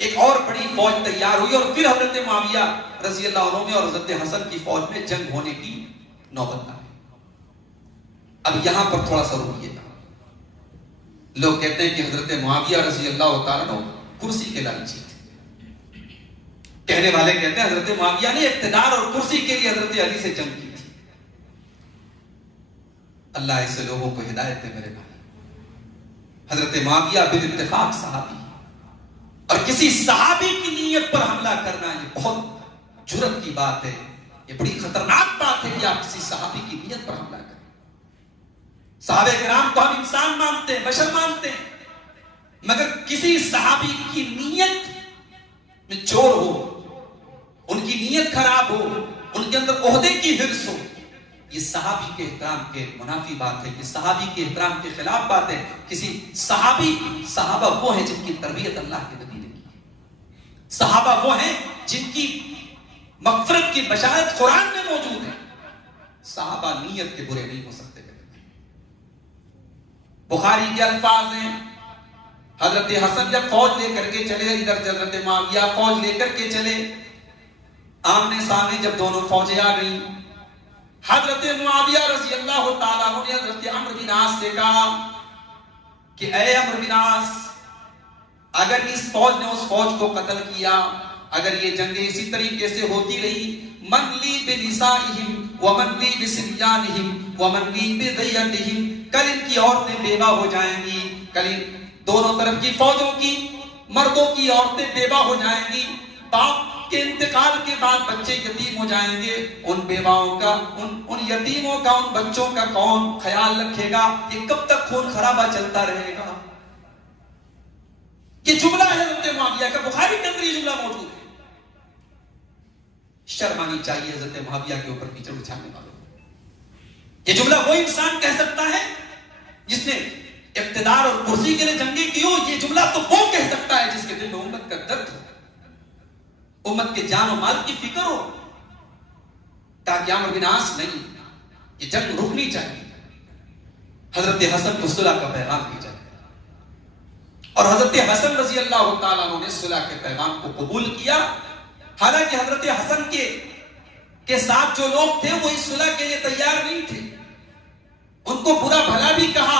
ایک اور بڑی فوج تیار ہوئی، اور پھر حضرت معاویہ رضی اللہ عنہ میں اور حضرت حسن کی فوج میں جنگ ہونے کی نوبت آئی۔ اب یہاں پر تھوڑا سا روکیے گا، لوگ کہتے ہیں کہ حضرت معاویہ رضی اللہ تعالیٰ عنہ کرسی کے لالچی تھے، کہنے والے کہتے ہیں حضرت معاویہ نے اقتدار اور کرسی کے لیے حضرت علی سے جنگ کی تھی. اللہ ایسے لوگوں کو ہدایت دے میرے بھائی. حضرت معاویہ بالاتفاق صحابی، اور کسی صحابی کی نیت پر حملہ کرنا یہ بہت جرأت کی بات ہے، یہ بڑی خطرناک بات ہے کہ آپ کسی صحابی کی نیت پر حملہ کریں. صحابہ کرام کو ہم انسان مانتے ہیں، بشر مانتے ہیں، مگر کسی صحابی کی نیت میں چور ہو، ان کی نیت خراب ہو، ان کے اندر عہدے کی حرص ہو، یہ صحابی کے احترام کے منافی بات ہے، یہ صحابی کے احترام کے خلاف بات ہے. کسی صحابہ وہ ہیں جن کی تربیت اللہ کے نبی نے کی. صحابہ وہ ہیں جن کی مغفرت کی بشارت قرآن میں موجود ہے. صحابہ نیت کے برے نہیں ہو سکتے. بخاری کے الفاظ ہیں، حضرت حسن جب فوج لے کر کے چلے، ادھر حضرت معاویہ فوج لے کر کے چلے، آمنے سامنے جب دونوں فوجیں آ گئیں، حضرت معاویہ رضی اللہ تعالیٰ عنہ نے حضرت عمرو بن عاص سے کہا کہ اے عمرو بن عاص، اگر اس فوج نے اس فوج کو قتل کیا، اگر یہ جنگیں اسی طریقے سے ہوتی رہی، من لی بنسائہم ومن لی بسبیانہم ومن لی بذیتہم، کل ان کی عورتیں بیوہ ہو جائیں گی، کل دونوں طرف کی فوجوں کی مردوں کی عورتیں بیوہ ہو جائیں گی، باپ کے انتقال کے بعد بچے یتیم ہو جائیں گے، ان بیواؤں کا، ان یتیموں کا، ان بچوں کا کون خیال رکھے گا؟ یہ کب تک خون خرابہ چلتا رہے گا؟ یہ جملہ ہے حضرت معاویہ کا، بخاری کے اندر یہ جملہ موجود ہے. شرم آنی چاہیے حضرت معاویہ کے اوپر کیچڑ اچھالنے والوں. یہ جملہ وہ انسان کہہ سکتا ہے جس نے اقتدار اور کرسی کے لیے جنگیں کی ہو. یہ جملہ تو وہ کہہ سکتا ہے جس کے دل میں امت کا درد ہو، امت کے جان و مال کی فکر ہو. تاکہ عمرو بن عاص نہیں، یہ جنگ رکنی چاہیے. حضرت حسن کو صلح کا پیغام بھیجا اور حضرت حسن رضی اللہ تعالیٰ عنہ نے صلح کے پیغام کو قبول کیا. حالانکہ حضرت حسن کے ساتھ جو لوگ تھے وہ اس صلح کے لیے تیار نہیں تھے. ان کو برا بھلا بھی کہا،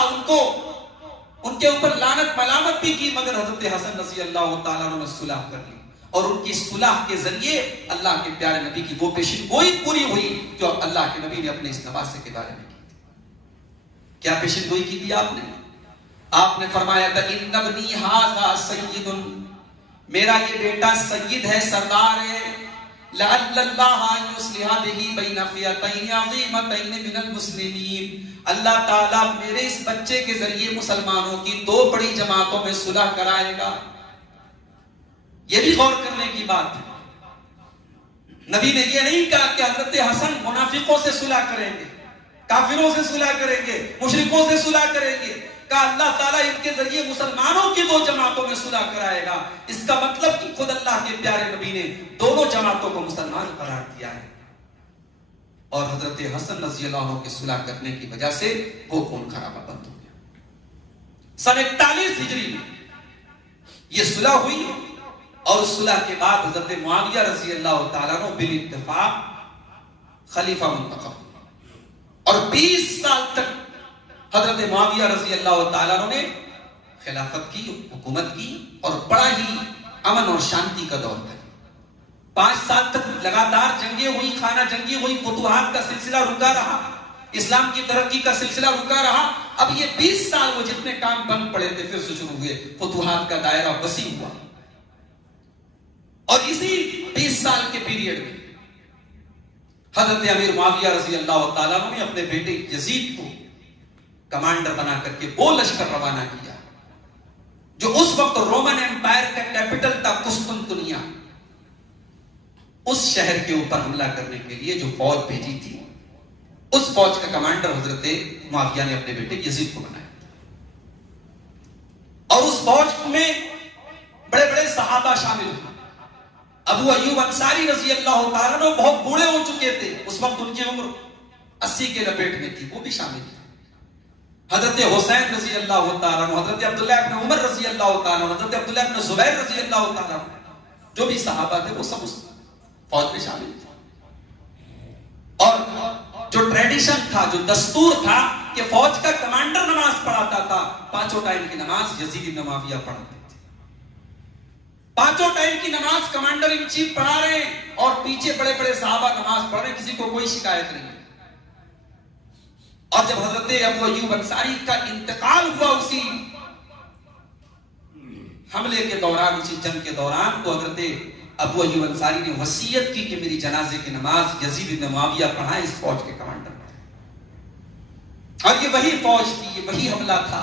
ان کے اوپر لعنت ملامت بھی کی، مگر حضرت حسن رضی اللہ تعالیٰ عنہ نے صلح کر لی. اور ان کی صلح کے ذریعے اللہ کے پیارے نبی کی وہ پیشن گوئی پوری ہوئی جو اللہ کے نبی نے اپنے اس نواسے کے بارے میں کی تھی. کیا پیشن گوئی کی تھی آپ نے فرمایا تھا ان ابنی ھذا سید، میرا یہ بیٹا سید ہے، سردار ہے. لعل اللہ ان یصلح بہ بین فئتین عظیمتین من المسلمین، اللہ تعالیٰ میرے اس بچے کے ذریعے مسلمانوں کی دو بڑی جماعتوں میں صلح کرائے گا. یہ بھی غور کرنے کی بات ہے. نبی نے یہ نہیں کہا کہ حضرت حسن منافقوں سے صلح کریں گے، کافروں سے صلح کریں گے، مشرکوں سے صلح کریں گے. کہا اللہ تعالیٰ ان کے ذریعے مسلمانوں کی دو جماعتوں میں صلح کرائے گا. اس کا مطلب کہ خود اللہ کے پیارے نبی نے دونوں جماعتوں کو مسلمان قرار دیا ہے. اور حضرت حسن رضی اللہ عنہ کی صلح کرنے کی وجہ سے وہ خون خرابہ بند ہو گیا. سن 41 ہجری میں یہ صلح ہوئی اور اس صلح کے بعد حضرت معاویہ رضی اللہ تعالیٰ عنہ بالاتفاق خلیفہ منتخب ہوئے اور 20 سال تک حضرت معاویہ رضی اللہ تعالیٰ عنہ نے خلافت کی، حکومت کی اور بڑا ہی امن اور شانتی کا دور تھا. 5 سال تک لگاتار جنگیں ہوئی، خانہ جنگی ہوئی، فتوحات کا سلسلہ رکا رہا، اسلام کی ترقی کا سلسلہ رکا رہا. اب یہ 20 سال وہ جتنے کام بند پڑے تھے پھر سے شروع ہوئے، فتوحات کا دائرہ وسیع ہوا. اور اسی 20 سال کے پیریڈ میں حضرت امیر معاویہ رضی اللہ تعالیٰ عنہ نے اپنے بیٹے یزید کو کمانڈر بنا کر کے وہ لشکر روانہ کیا جو اس وقت رومن ایمپائر کا کیپٹل تھا قسطنطنیہ. اس شہر کے اوپر حملہ کرنے کے لیے جو فوج بھیجی تھی، اس فوج کا کمانڈر حضرت معاویہ نے اپنے بیٹے یزید کو بنایا. اور اس فوج میں بڑے بڑے صحابہ شامل ہوئے. ابو ایوب انصاری رضی اللہ تعالیٰ عنہ بہت بوڑھے ہو چکے تھے، اس وقت ان کی عمر 80 کے لپیٹ میں تھی، وہ بھی شامل تھے. حضرت حسین رضی اللہ تعالیٰ عنہ، حضرت عبداللہ ابن عمر رضی اللہ تعالیٰ عنہ، حضرت عبداللہ ابن زبیر رضی اللہ تعالیٰ عنہ، جو بھی صحابہ تھے وہ سب اس فوج میں شامل تھے. اور جو ٹریڈیشن تھا، جو دستور تھا کہ فوج کا کمانڈر نماز پڑھاتا تھا، 5 ٹائم کی نماز یزید بن معاویہ پڑھاتے تھے. 5 ٹائم کی نماز کمانڈر ان چیف پڑھا رہے ہیں اور پیچھے بڑے بڑے صحابہ نماز پڑھ رہے ہیں، کسی کو کوئی شکایت نہیں ہے۔ اور جب حضرت ابو ایوب انصاری کا انتقال ہوا اسی حملے کے دوران، اسی جنگ کے دوران، تو حضرت ابو ایوب انصاری نے وصیت کی کہ میری جنازے کی نماز یزید بن معاویہ پڑھائیں، اس فوج کے کمانڈر۔ اور یہ وہی فوج تھی، یہ وہی حملہ تھا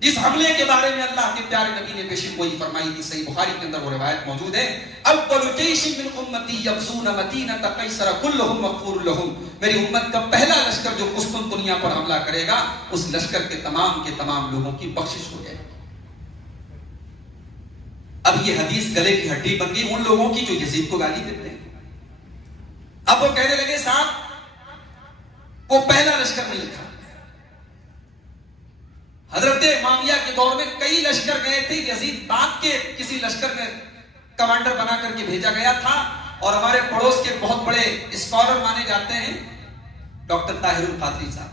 جس حملے کے بارے میں اللہ کے پیارے نبی نے پیشن گوئی فرمائی تھی۔ صحیح بخاری کے اندر وہ روایت موجود ہے، اول جیش من امتی یغزون مدینہ قیصر کلہم مغفور لہم، میری امت کا پہلا لشکر جو قسطنطنیہ پر حملہ کرے گا، اس لشکر کے تمام لوگوں کی بخشش ہو جائے گی۔ اب یہ حدیث گلے کی ہڈی بن گئی ان لوگوں کی جو یزید کو گالی دیتے ہیں۔ اب وہ کہنے لگے صاحب وہ پہلا لشکر نہیں تھا، حضرت معاویہ کے دور میں کئی لشکر گئے تھے، یزید بعد کے کسی لشکر میں کمانڈر بنا کر کے بھیجا گیا تھا۔ اور ہمارے پڑوس کے بہت بڑے اسکالر مانے جاتے ہیں ڈاکٹر طاہر القادری صاحب،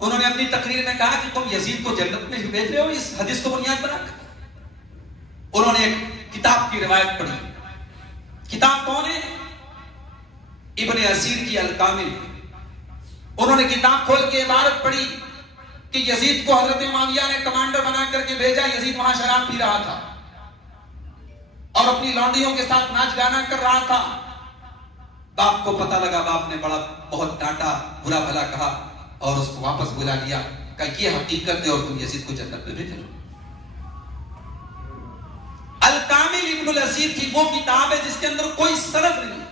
انہوں نے اپنی تقریر میں کہا کہ تم یزید کو جنت میں بھیج رہے ہو اس حدیث کو بنیاد بنا کر۔ انہوں نے ایک کتاب کی روایت پڑھی، کتاب کون ہے؟ ابن اسیر کی الکامل۔ انہوں نے کتاب کھول کے عبارت پڑھی کہ یزید کو حضرت معاویہ نے کمانڈر بنا کر کے بھیجا، یزید وہاں شراب پی رہا تھا اور اپنی لونڈیوں کے ساتھ ناچ گانا کر رہا تھا۔ باپ کو پتہ لگا، باپ نے بہت ڈانٹا، برا بھلا کہا اور اس کو واپس بلا لیا، کہ یہ حقیقت ہے اور تم یزید کو جنت میں بھیجو۔ الکامل ابن الاسیر کی وہ کتاب ہے جس کے اندر کوئی سند نہیں،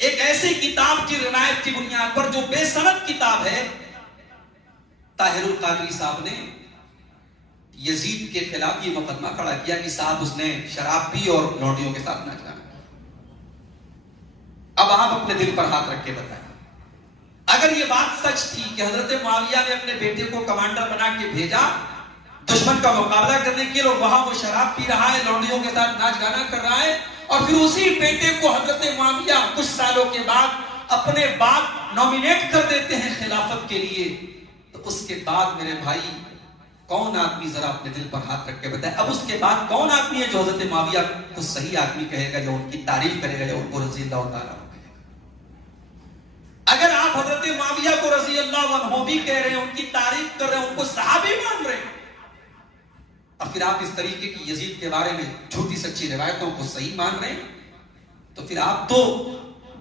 ایک ایسی کتاب کی روایت کی بنیاد پر جو بے سند کتاب ہے، طاہر القادری صاحب نے یزید کے خلاف یہ مقدمہ کھڑا کیا کہ صاحب اس نے شراب پی اور لونڈیوں کے ساتھ ناچ گانا۔ اب آپ اپنے دل پر ہاتھ رکھ کے بتائیں، اگر یہ بات سچ تھی کہ حضرت معاویہ نے اپنے بیٹے کو کمانڈر بنا کے بھیجا دشمن کا مقابلہ کرنے کے لیے، وہاں وہ شراب پی رہا ہے، لونڈیوں کے ساتھ ناچ گانا کر رہا ہے، اور پھر اسی بیٹے کو حضرت معاویہ کچھ سالوں کے بعد اپنے باپ نومینیٹ کر دیتے ہیں خلافت کے لیے، تو اس کے بعد میرے بھائی کون آدمی، ذرا اپنے دل پر ہاتھ رکھ کے بتائے، اب اس کے بعد کون آدمی ہے جو حضرت معاویہ کو صحیح آدمی کہے گا، جو ان کی تعریف کرے گا، جو ان کو رضی اللہ تعالیٰ عنہ کہے گا؟ اگر آپ حضرت معاویہ کو رضی اللہ عنہ بھی کہہ رہے ہیں، ان کی تعریف کر رہے ہیں، ان کو صحابی مان رہے ہیں، اور پھر آپ اس طریقے کی یزید کے بارے میں جھوٹی سچی روایتوں کو صحیح مان رہے ہیں، تو پھر آپ تو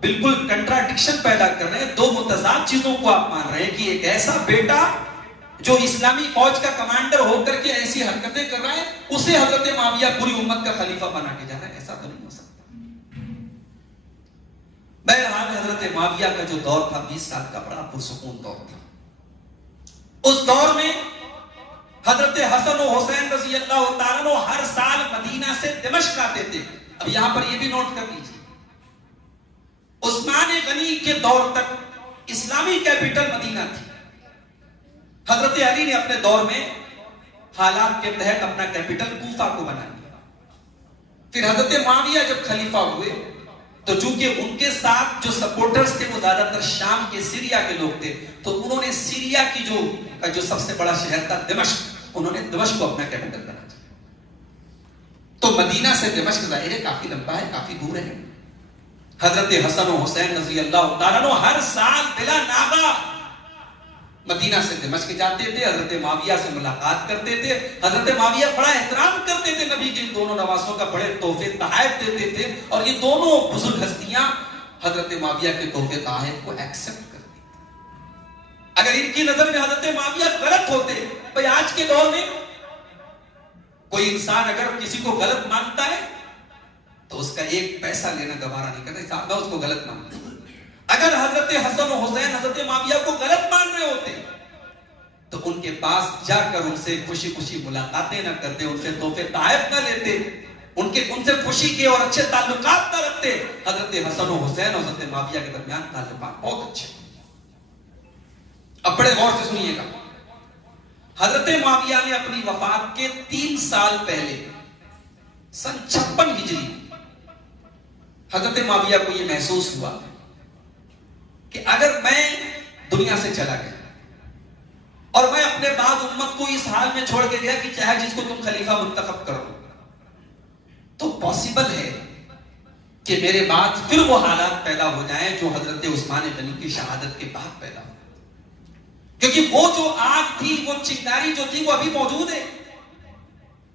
بالکل کنٹراڈکشن پیدا کر رہے ہیں، دو متضاد چیزوں کو آپ مان رہے ہیں کہ ایک ایسا بیٹا جو اسلامی فوج کا کمانڈر ہو کر کے ایسی حرکتیں کر رہا ہے، اسے حضرت معاویہ پوری امت کا خلیفہ بنا کے جا رہا ہے، ایسا تو نہیں ہو سکتا۔ بہرحال حضرت معاویہ کا جو دور تھا 20 سال کا بڑا پرسکون دور تھا۔ اس دور میں حضرت حسن و حسین رضی اللہ تعالیٰ عنہ ہر سال مدینہ سے دمشق آتے تھے۔ اب یہاں پر یہ بھی نوٹ کر لیجیے، عثمان غنی کے دور تک اسلامی کیپٹل مدینہ تھی، حضرت علی نے اپنے دور میں حالات کے تحت اپنا کیپٹل کوفہ کو بنا لیا۔ پھر حضرت معاویہ جب خلیفہ ہوئے تو چونکہ ان کے ساتھ جو سپورٹرز تھے وہ زیادہ تر شام کے سیریا کے لوگ تھے، تو انہوں نے سیریا کی جو سب سے بڑا شہر تھا دمشق، انہوں نے دمشق کو اپنا کیپٹل بنا دیا۔ تو مدینہ سے دمشق ظاہر ہے کافی لمبا ہے، کافی دور ہے۔ حضرت حسن و حسین رضی اللہ تعالیٰ عنہ ہر سال بلا ناغہ مدینہ سے دمشق جاتے تھے، حضرت معاویہ سے ملاقات کرتے تھے، حضرت معاویہ بڑا احترام کرتے تھے نبی کے ان دونوں نواسوں کا، بڑے تحفے تحائف دیتے تھے، اور یہ دونوں بزرگ ہستیاں حضرت معاویہ کے تحفے تحائف کو ایکسپٹ کرتی تھیں۔ اگر ان کی نظر میں حضرت معاویہ غلط ہوتے، بھئی آج کے دور میں کوئی انسان اگر کسی کو غلط مانتا ہے تو اس کا ایک پیسہ لینا گوارا نہیں کرتا، صاحب میں اس کو غلط مانتا ہوں۔ اگر حضرت حسن و حسین حضرت معاویہ کو غلط مان رہے ہوتے تو ان کے پاس جا کر ان سے خوشی خوشی ملاقاتیں نہ کرتے، ان سے تحفے تحائف نہ لیتے، ان سے خوشی کے اور اچھے تعلقات نہ رکھتے۔ حضرت حسن و حسین اور حضرت معاویہ کے درمیان تعلقات بہت اچھے۔ اب بڑے غور سے سنیے گا، حضرت معاویہ نے اپنی وفات کے 3 سال پہلے سن 56 ہجری حضرت معاویہ کو یہ محسوس ہوا کہ اگر میں دنیا سے چلا گیا اور میں اپنے بعد امت کو اس حال میں چھوڑ کے گیا کہ چاہے جس کو تم خلیفہ منتخب کرو. تو پاسبل ہے کہ میرے بعد پھر وہ حالات پیدا ہو جائیں جو حضرت عثمان غنی کی شہادت کے بعد پیدا ہو. کیونکہ وہ جو آگ تھی، وہ چنگاری جو تھی، وہ ابھی موجود ہے.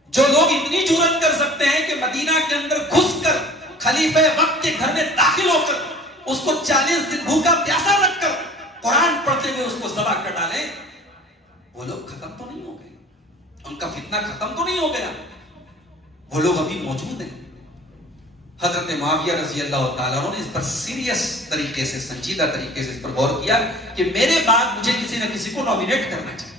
جو لوگ اتنی جرأت کر سکتے ہیں کہ مدینہ کے اندر گھس کر خلیفہ وقت کے گھر میں داخل ہو کر اس کو 40 دن بھوکا پیاسا رکھ کر قرآن پڑھتے ہوئے اس کو ذبح کر ڈالیں، وہ لوگ ختم تو نہیں ہو گئے، ان کا فتنہ ختم تو نہیں ہو گیا، وہ لوگ ابھی موجود ہیں. حضرت معاویہ رضی اللہ تعالیٰ عنہ نے اس پر سیریس طریقے سے، سنجیدہ طریقے سے اس پر غور کیا کہ میرے بعد مجھے کسی نہ کسی کو نامینیٹ کرنا چاہیے.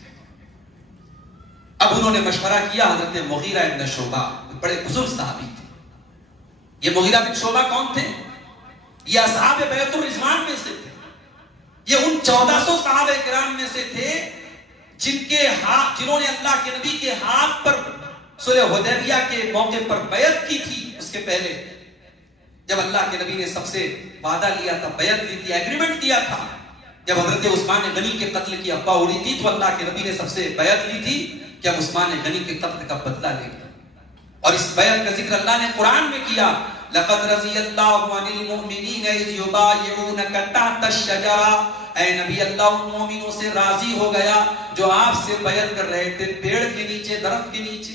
اب انہوں نے مشورہ کیا حضرت مغیرہ بن شعبہ، بڑے بزرگ صحابی تھے. یہ مغیرہ بن شعبہ کون تھے؟ یہ اصحاب بیعت الرضوان میں سے تھے. یہ ان 1400 صحابہ کرام میں سے تھے جنہوں نے اللہ کے نبی کے ہاتھ پر صلح حدیبیہ کے موقع پر بیعت کی تھی. اس کے پہلے جب اللہ کے نبی نے سب سے وعدہ لیا تھا، بیعت لی تھی، ایگریمنٹ کیا تھا، جب حضرت عثمان غنی کے قتل کی افواہ اڑی تھی تو اللہ کے نبی نے سب سے بیعت لی تھی کہ اب عثمان غنی کے قتل کا بدلہ لے گا. اور اس بیعت کا ذکر اللہ نے قرآن میں کیا، لقد رضی اللہ عن المؤمنین اذ یبایعونک تحت الشجرہ. اے نبی، اللہ ان مومنوں سے راضی ہو گیا جو آپ سے بیعت کر رہے تھے پیڑ کے نیچے، درخت کے نیچے.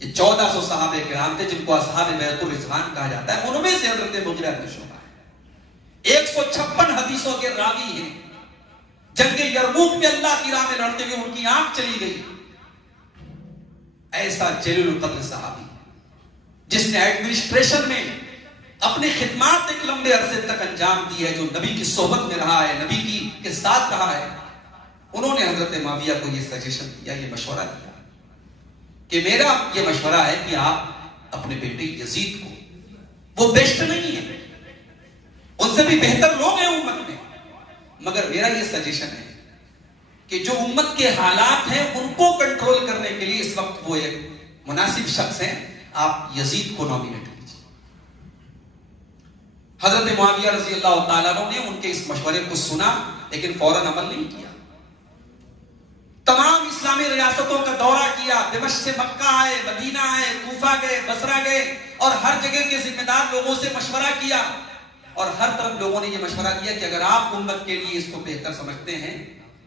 یہ 1400 صحابہ کرام تھے جن کو اصحاب بیعت الرضوان کہا جاتا ہے. ان میں سے حضرت مغیرہ بن شعبہ ہے. 156 حدیثوں کے راوی ہیں. جنگ یرموک میں اللہ کی راہ میں لڑتے ہوئے ان کی آنکھ چلی گئی. ایسا جلیل القدر صحابی جس نے ایڈمنسٹریشن میں اپنی خدمات ایک لمبے عرصے تک انجام دی ہے، جو نبی کی صحبت میں رہا ہے، نبی کے ساتھ رہا ہے. انہوں نے حضرت معاویہ کو یہ سجیشن دیا، یہ مشورہ دیا کہ میرا یہ مشورہ ہے کہ آپ اپنے بیٹے یزید کو، وہ بیسٹ نہیں ہے، ان سے بھی بہتر لوگ ہیں امت میں، مگر میرا یہ سجیشن ہے کہ جو امت کے حالات ہیں ان کو کنٹرول کرنے کے لیے اس وقت وہ ایک مناسب شخص ہیں، آپ یزید کو نامینیٹ کیجیے. حضرت معاویہ رضی اللہ تعالیٰ عنہ نے ان کے اس مشورے کو سنا لیکن فوراً عمل نہیں کیا. تمام اسلامی ریاستوں کا دورہ کیا، دمشق سے مکہ آئے، مدینہ آئے، کوفہ گئے، بصرہ گئے، اور ہر جگہ کے ذمہ دار لوگوں سے مشورہ کیا. اور ہر طرف لوگوں نے یہ مشورہ دیا کہ اگر آپ امت کے لیے اس کو بہتر سمجھتے ہیں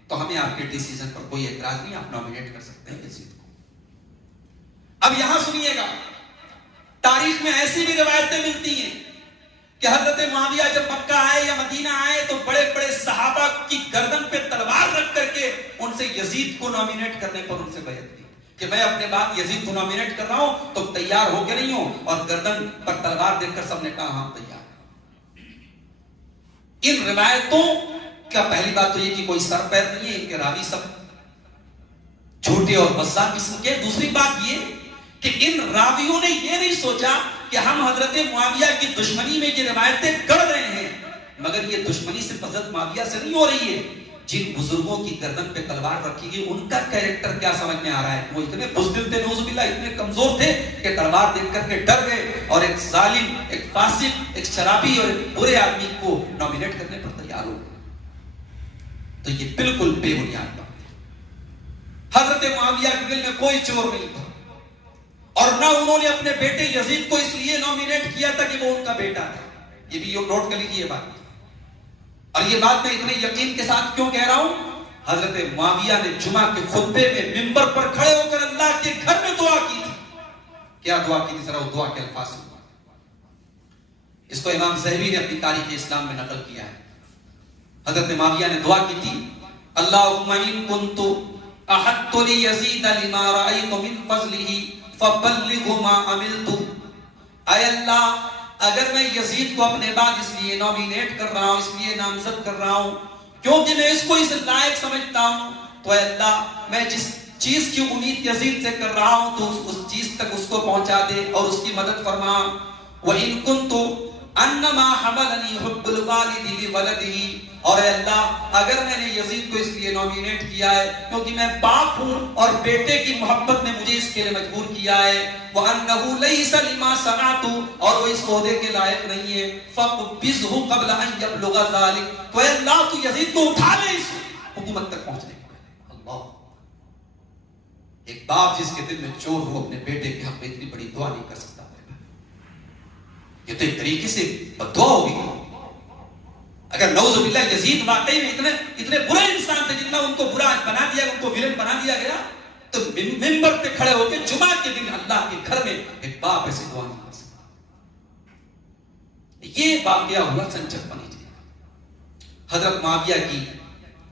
تو ہمیں آپ کے ڈیسیزن پر کوئی اعتراض نہیں، آپ نامینیٹ کر سکتے ہیں یزید کو. اب یہاں سنیے گا، تاریخ میں ایسی بھی روایتیں ملتی ہیں کہ حضرت معاویہ جب مکہ آئے یا مدینہ آئے تو بڑے بڑے صحابہ کی گردن پہ تلوار رکھ کر کے ان سے یزید کو نامینیٹ کرنے پر ان سے بیعت کی کہ میں اپنے بعد یزید کو نامینیٹ کر رہا ہوں، تو تیار ہو کے نہیں ہوں. اور گردن پر تلوار دیکھ کر سب نے کہا ہاں تیار. ان روایتوں کا پہلی بات تو یہ کہ کوئی سر پیر نہیں ہے، ان کے راوی سب جھوٹے اور بزاق قسم کے. دوسری بات یہ کہ ان راویوں نے یہ نہیں سوچا کہ ہم حضرت معاویہ کی دشمنی میں یہ روایتیں گڑھ رہے ہیں، مگر یہ دشمنی صرف حضرت معاویہ سے نہیں ہو رہی ہے. جن بزرگوں کی گردن پہ تلوار رکھی گئی ان کا کیریکٹر کیا سمجھ میں آ رہا ہے. وہ اتنے بزدل تھے، نعوذ باللہ، اتنے کمزور تھے کہ تلوار دیکھ کر کے ڈر گئے اور ایک ظالم، ایک فاسق، ایک شرابی اور ایک برے آدمی کو نامینیٹ کرنے پر تیار ہو گئے. تو یہ بالکل بے بنیاد بات ہے. حضرت معاویہ کے دل میں کوئی چور نہیں تھا، اور نہ انہوں نے اپنے بیٹے یزید کو اس لیے نامینیٹ کیا تھا کہ وہ ان کا بیٹا تھا. یہ بھی نوٹ کر لیجیے بات. اور یہ بات میں اتنے یقین کے ساتھ کیوں کہہ رہا ہوں؟ حضرت معاویہ نے جمعہ کے خطبے میں منبر پر کھڑے ہو کر اللہ کے گھر میں دعا کی تھی. کیا دعا کی تھی؟ ذرا وہ دعا کے الفاظ سنو. اس کو امام ذہبی نے اپنی تاریخ اسلام میں نقل کیا ہے. حضرت معاویہ نے دعا کی تھی، اللہم ان کنت احدت لیزید لما رأیت من فضلہ فبلغ ما عملت. اے اللہ، اگر میں یزید کو اپنے بعد اس لیے نامینیٹ کر رہا ہوں، اس لیے نامزد کر رہا ہوں کیونکہ میں اس کو اس لائق سمجھتا ہوں، تو اے اللہ میں جس چیز کی امید یزید سے کر رہا ہوں تو اس چیز تک اس کو پہنچا دے اور اس کی مدد فرما. وَإِن كُنْتُ انما حملنی حب الوالد لولدہ. اور اے اللہ، اگر میں نے یزید کو اس لیے نامینیٹ کیا ہے کیونکہ میں باپ ہوں اور بیٹے کی محبت نے مجھے اس کے لیے مجبور کیا ہے، وَأَنَّهُ لَيْسَ لِمَا سَمَعْتُ، اور وہ اس عہدے کے لائق نہیں ہے، فَقْبِضْهُ قَبْلَ أَن يَبْلُغَ ذَلِكَ. تو اے اللہ تو یزید کو اٹھا لے اس حکومت تک پہنچنے کے پہلے. اللہ ایک باپ جس کے دل میں چور ہو اپنے بیٹے کے حق میں اتنی بڑی دعا نہیں کر سکتا. یہ تو ایک طریقے سے بد دعا ہوگی. اگر نعوذ باللہ یزید واقعی میں اتنے برے انسان تھے, جتنا ان کو برا بنا دیا, ان کو ویلن بنا دیا گیا, تو ممبر پہ کھڑے ہو کے جمعہ کے دن اللہ کے گھر میں ایک باپ ایسے دعا نہیں کر سکتا. یہ واقعہ ہوا سن 56 ہجری. حضرت معاویہ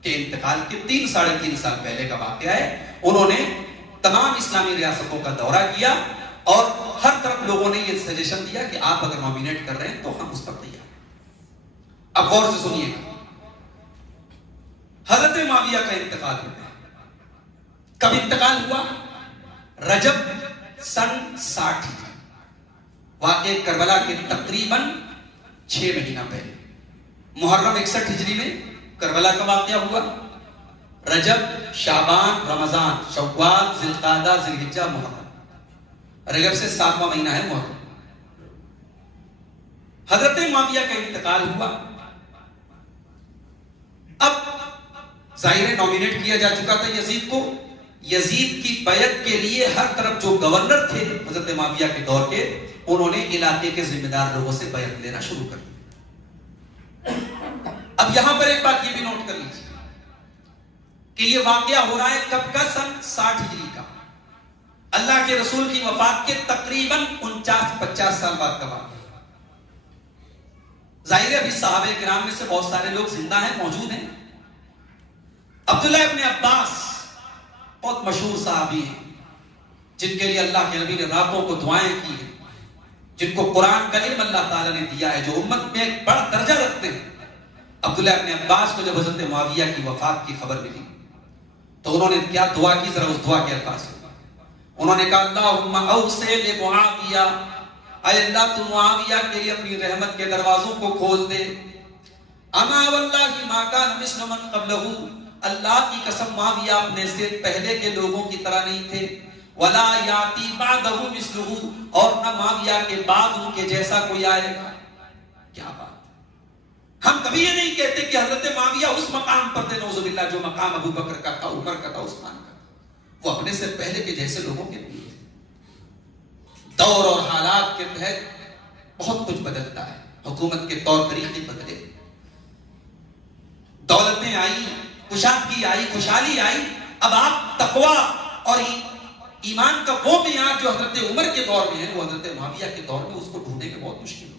کے انتقال کے 3-3.5 سال پہلے کا واقعہ ہے. انہوں نے تمام اسلامی ریاستوں کا دورہ کیا اور ہر طرف لوگوں نے یہ سجیشن دیا کہ آپ اگر نامینیٹ کر رہے ہیں تو ہم اس پر تیار ہیں. اب غور سے سنیے گا. حضرت معاویہ کا انتقال ہوا. کب انتقال ہوا؟ رجب سن 60. واقع کربلا کے تقریباً 6 مہینہ پہلے. محرم 61 ہجری میں کربلا کا واقعہ ہوا. رجب، شعبان، رمضان، شوال، ذی القعدہ، ذی الحجہ، محرم. رجب سے 7واں مہینہ ہے محرم. حضرت معاویہ کا انتقال ہوا. اب ظاہر نامینیٹ کیا جا چکا تھا یزید کو. یزید کی بیعت کے لیے ہر طرف جو گورنر تھے حضرت معاویہ کے دور کے, انہوں نے علاقے کے ذمہ دار لوگوں سے بیعت لینا شروع کر دی. اب یہاں پر ایک بات یہ بھی نوٹ کر لیجیے کہ یہ واقعہ ہو رہا ہے کب کا؟ سن 60 ہجری کا. اللہ کے رسول کی وفات کے تقریباً 49-50 سال بعد کا واقعہ. ظاہر ہے ابھی صحابہ کرام میں سے بہت سارے لوگ زندہ ہیں, موجود ہیں. عبداللہ ابن عباس بہت مشہور صحابی ہیں, جن کے لیے اللہ کے نبی نے راتوں کو دعائیں کی ہیں, جن کو قرآن کا علم اللہ تعالیٰ نے دیا ہے, جو امت میں ایک بڑا درجہ رکھتے ہیں. عبداللہ ابن عباس کو جب حضرت معاویہ کی وفات کی خبر ملی تو انہوں نے کیا دعا کی؟ ذرا اس دعا کے الفاظ سے. انہوں نے کہا اللہم اوسع لمعاویہ, اے اللہ تو معاویہ کے لیے اپنی رحمت کے دروازوں کو کھول دے. اما واللہ ما کان مثل من قبلہ, اللہ کی قسم معاویہ اپنے سے پہلے کے لوگوں کی طرح نہیں تھے. ولا یاتی بعدہ مثلہ, اور نہ معاویہ کے بعد ان کے جیسا کوئی آئے گا. کیا بات. ہم کبھی یہ نہیں کہتے کہ حضرت معاویہ اس مقام پر تھے نعوذ باللہ جو مقام ابو بکر کا تھا, عمر کا تھا, عثمان کا تھا. وہ اپنے سے پہلے کے جیسے لوگوں کے لیے دور اور حالات کے تحت بہت کچھ بدلتا ہے. حکومت کے طور طریقے بدلے, دولتیں آئی, کشادگی آئی, خوشحالی آئی. اب آپ تقویٰ اور ایمان کا وہ معیار جو حضرت عمر کے دور میں ہے وہ حضرت معاویہ کے دور میں اس کو ڈھونڈنے کے بہت مشکل ہوگا.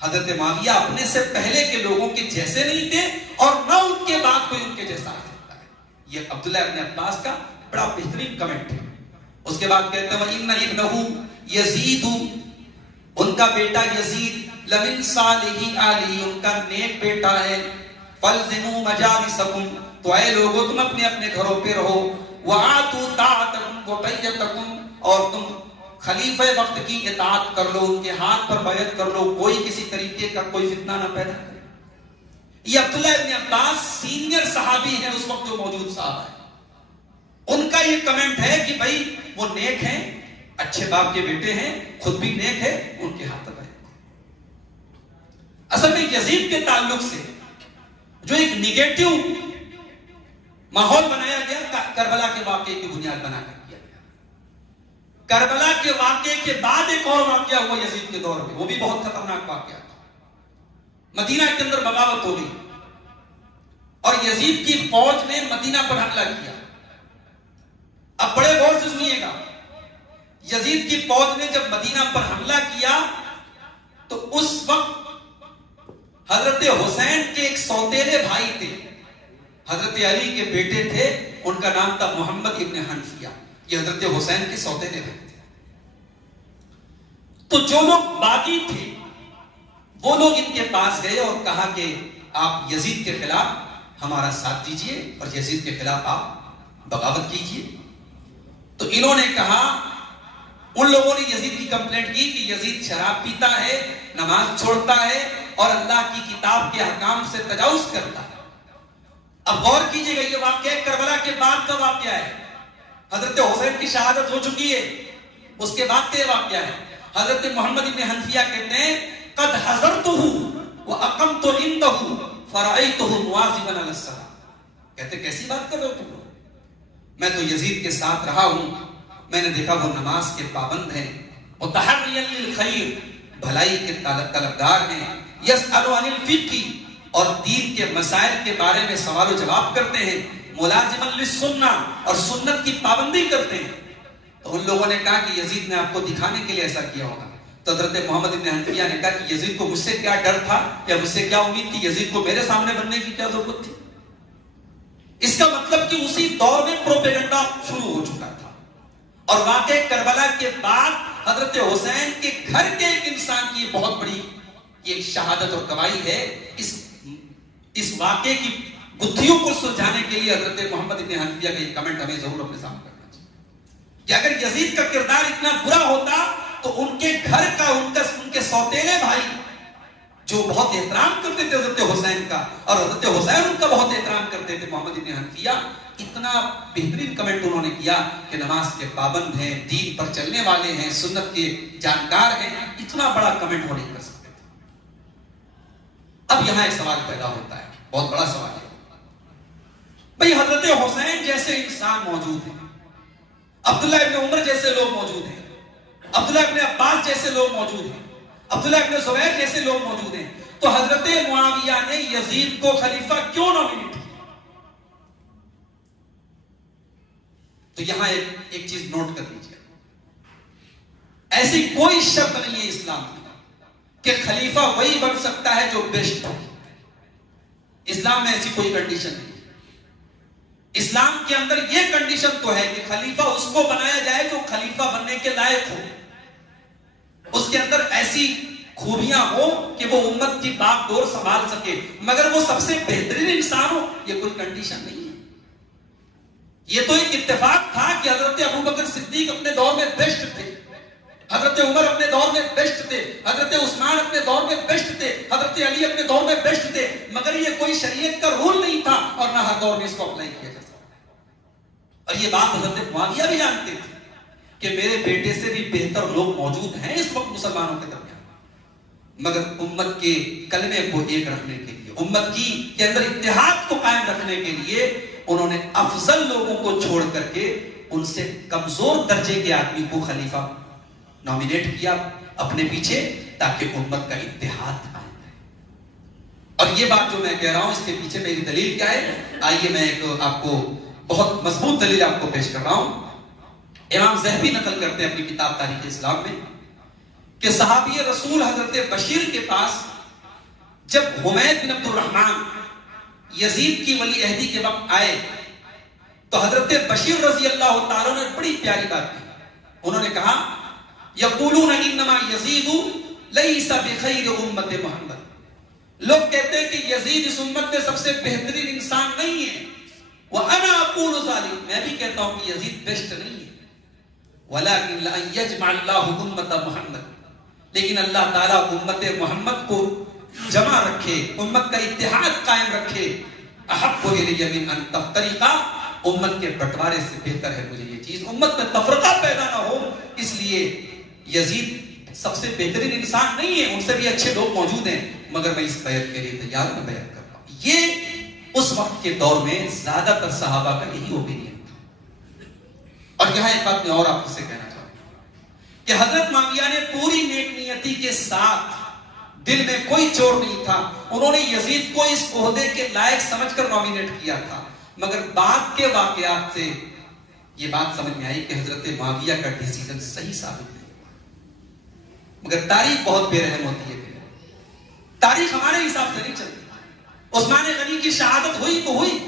حضرت معاویہ اپنے سے پہلے کے لوگوں کے جیسے نہیں تھے اور نہ ان کے بعد کوئی ان کے جیسا آ سکتا ہے. یہ عبداللہ ابن عباس کا بڑا بہترین کمنٹ ہے. اس کے بعد کہتے ہیں وَإِنَّ ابْنَهُ یزید, ان کا بیٹا یزید لَمِن صَالِحِ آلِهِ, ان کا نیک بیٹا ہے. فَالْزِمُوا مَجَالِسَكُمْ, تو اے لوگوں تم اپنے اپنے گھروں پہ رہو. وَآتُوا طَاعَتَكُمْ وَبَيَّتَكُمْ, اور تم خلیفہ وقت کی اطاعت کر لو, ان کے ہاتھ پر بیعت کر لو, کوئی کسی طریقے کا کوئی فتنہ نہ پیدا کرے. یہ عبداللہ ابن عباس سینئر صحابی ہیں اس وقت جو موجود صحابہ ہیں. ان کا یہ کمنٹ ہے کہ بھائی وہ نیک ہیں, اچھے باپ کے بیٹے ہیں, خود بھی نیک ہے, ان کے ہاتھ پر بیعت کرو. اصل میں یزید کے تعلق سے جو ایک نیگیٹو ماحول بنایا گیا کربلا کے واقعے کی بنیاد بنا کر کیا گیا. کربلا کے واقعے کے بعد ایک اور واقعہ ہوا یزید کے دور میں, وہ بھی بہت خطرناک واقعہ تھا. مدینہ کے اندر بغاوت ہو گئی اور یزید کی فوج نے مدینہ پر حملہ کیا. اب بڑے غور سے سنیے گا, یزید کی فوج نے جب مدینہ پر حملہ کیا تو اس وقت حضرت حسین کے ایک سوتیلے بھائی تھے, حضرت علی کے بیٹے تھے, ان کا نام تھا محمد ابن حنفیہ. یہ حضرت حسین کے سوتیلے بھائی تھے. تو جو لوگ باغی تھے وہ لوگ ان کے پاس گئے اور کہا کہ آپ یزید کے خلاف ہمارا ساتھ دیجئے اور یزید کے خلاف آپ بغاوت کیجئے. تو انہوں نے کہا, ان لوگوں نے یزید کی کمپلینٹ کی کہ یزید شراب پیتا ہے, نماز چھوڑتا ہے اور اللہ کی کتاب کے احکام سے تجاوز کرتا ہے. اب غور کیجئے گا, یہ واقعہ کربلا کے بعد کا واقعہ ہے. حضرت حسین کی شہادت ہو چکی ہے, اس کے بعد کا واقعہ ہے. حضرت محمد ابن حنفیہ کہتے ہیں قد حضرتہ واقمت عنده فرأيته مواظبا على الصلاة. کہتے کیسی بات کر رہے ہو تم لوگ, میں تو یزید کے ساتھ رہا ہوں، میں نے دیکھا وہ نماز کے پابند ہیں، متحریا للخیر، بھلائی کے طلبگار ہیں، یسأل عن الفقہ، اور دین کے مسائل کے بارے میں سوال و جواب کرتے ہیں، ملازما للسنہ، اور سنت کی پابندی کرتے ہیں۔ تو ان لوگوں نے کہا کہ یزید نے آپ کو دکھانے کے لیے ایسا کیا ہوگا۔ تو حضرت محمد بن حنفیہ نے کہا کہ یزید کو مجھ سے کیا ڈر تھا یا مجھ سے کیا امید تھی، یزید کو میرے سامنے بننے کی کیا ضرورت تھی۔ اس کا مطلب کہ اسی دور میں پروپیگنڈا شروع ہو چکا تھا، اور واقع کربلا کے بعد حضرت حسین کے گھر کے ایک انسان کی یہ بہت بڑی یہ شہادت اور گواہی ہے۔ اس واقعے کی گتھیوں کو سلجھانے کے لیے حضرت محمد بن حنفیہ کا یہ کمنٹ ہمیں ضرور اپنے سامنے کرنا چاہیے کہ اگر یزید کا کردار اتنا برا ہوتا تو ان کے گھر کا ان کے سوتیلے بھائی جو بہت احترام کرتے تھے حضرت حسین کا، اور حضرت حسین ان کا بہت احترام کرتے تھے، محمد بن حنفیہ، اتنا بہترین کمنٹ انہوں نے کیا کہ نماز کے پابند ہیں، دین پر چلنے والے ہیں، سنت کے جانکار ہیں، اتنا بڑا کمنٹ وہ نہیں کر سکتے تھے۔ اب یہاں ایک سوال پیدا ہوتا ہے، بہت بڑا سوال ہے بھئی، حضرت حسین جیسے انسان موجود ہیں، عبداللہ ابن عمر جیسے لوگ موجود ہیں، عبداللہ ابن عباس جیسے لوگ موجود ہیں، عبداللہ ابن زبیر جیسے لوگ موجود ہیں، تو حضرت معاویہ نے یزید کو خلیفہ کیوں نامینیٹ کیا؟ تو یہاں ایک چیز نوٹ کر لیجیے، ایسی کوئی شرط نہیں ہے اسلام میں کہ خلیفہ وہی بن سکتا ہے جو بیسٹ ہو۔ اسلام میں ایسی کوئی کنڈیشن نہیں ہے۔ اسلام کے اندر یہ کنڈیشن تو ہے کہ خلیفہ اس کو بنایا جائے جو خلیفہ بننے کے لائق ہو، اس کے اندر ایسی خوبیاں ہو کہ وہ امت کی باغ ڈور سنبھال سکے، مگر وہ سب سے بہترین انسان ہو، یہ کوئی کنڈیشن نہیں ہے۔ یہ تو ایک اتفاق تھا کہ حضرت ابوبکر صدیق اپنے دور میں بیسٹ تھے، حضرت عمر اپنے دور میں بیسٹ تھے، حضرت عثمان اپنے دور میں بیسٹ تھے، حضرت علی اپنے دور میں بیسٹ تھے، مگر یہ کوئی شریعت کا رول نہیں تھا اور نہ ہر دور میں اس کو اپلائی کیا جا سکتا۔ اور یہ بات حضرت معاویہ بھی جانتے تھے کہ میرے بیٹے سے بھی بہتر لوگ موجود ہیں اس وقت مسلمانوں کے درمیان، مگر امت کے کلمے کو ایک رکھنے کے لیے، امت کے اندر اتحاد کو قائم رکھنے کے لیے انہوں نے افضل لوگوں کو چھوڑ کر کے ان سے کمزور درجے کے آدمی کو خلیفہ نامینیٹ کیا اپنے پیچھے، تاکہ امت کا اتحاد قائم رہے۔ اور یہ بات جو میں کہہ رہا ہوں اس کے پیچھے میری دلیل کیا ہے، آئیے میں ایک آپ کو بہت مضبوط دلیل آپ کو پیش کر رہا ہوں۔ امام ذہبی نقل کرتے ہیں اپنی کتاب تاریخ اسلام میں کہ صحابی رسول حضرت بشیر کے پاس جب حمید بن عبد الرحمن یزید کی ولی عہدی کے وقت آئے تو حضرت بشیر رضی اللہ تعالیٰ نے بڑی پیاری بات کی، انہوں نے کہا یقولون انما یزید لیس بخیر امت محمد، لوگ کہتے ہیں کہ یزید اس امت میں سب سے بہترین انسان نہیں ہے، وانا اقول ذلک، میں بھی کہتا ہوں کہ یزید بیسٹ نہیں ہے، ولکن لأن یجمع اللہ امت محمد، لیکن اللہ تعالیٰ امت محمد کو جمع رکھے، امت کا اتحاد قائم رکھے، احب الی من ان تفترقا، امت کے بٹوارے سے بہتر ہے مجھے یہ چیز، امت میں تفرقہ پیدا نہ ہو، اس لیے یزید سب سے بہترین انسان نہیں ہے، ان سے بھی اچھے لوگ موجود ہیں، مگر میں اس بیعت کے لیے تیار میں بیعت کر رہا ہوں۔ یہ اس وقت کے دور میں زیادہ تر صحابہ کا یہی اوپینین تھا۔ اور یہاں ایک بات میں اور آپ سے کہنا چاہوں گا کہ حضرت معاویہ نے پوری نیک نیتی کے ساتھ، دل میں کوئی چور نہیں تھا، انہوں نے یزید کو اس عہدے کے لائق سمجھ کر نامینیٹ کیا تھا، مگر بعد کے واقعات سے یہ بات سمجھ میں آئی کہ حضرت معاویہ کا ڈیسیژن صحیح ثابت نہیں ہوا۔ مگر تاریخ بہت بے رحم ہوتی ہے، تاریخ ہمارے حساب سے نہیں چلتی۔ عثمان غنی کی شہادت ہوئی تو ہوئی،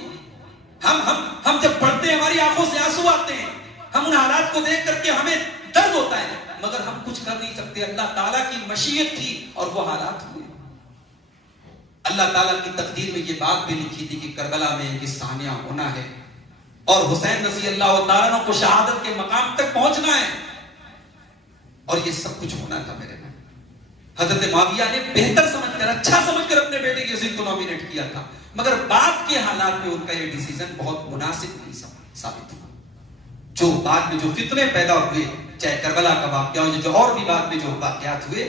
ہم جب پڑھتے ہیں ہماری آنکھوں سے آنسو آتے ہیں، ہم ان حالات کو دیکھ کر کے ہمیں درد ہوتا ہے، مگر ہم کچھ کر نہیں سکتے، اللہ تعالیٰ کی مشیت تھی اور وہ حالات ہوئے۔ اللہ تعالیٰ کی تقدیر میں یہ بات بھی لکھی تھی کہ کربلا میں ایک ثانیہ ہونا ہے اور حسین رضی اللہ تعالیٰ کو شہادت کے مقام تک پہنچنا ہے، اور یہ سب کچھ ہونا تھا میرے میں۔ حضرت معاویہ نے بہتر سمجھ کر، اچھا سمجھ کر اپنے بیٹے یزید کو نامینیٹ کیا تھا، مگر بعد کے حالات میں ان کا یہ ڈیسیژن بہت مناسب نہیں ثابت ہوا۔ جو بعد میں جو فتنے پیدا ہوئے، چاہے کربلا کا واقعہ ہو، جو اور بھی بعد میں جو واقعات ہوئے،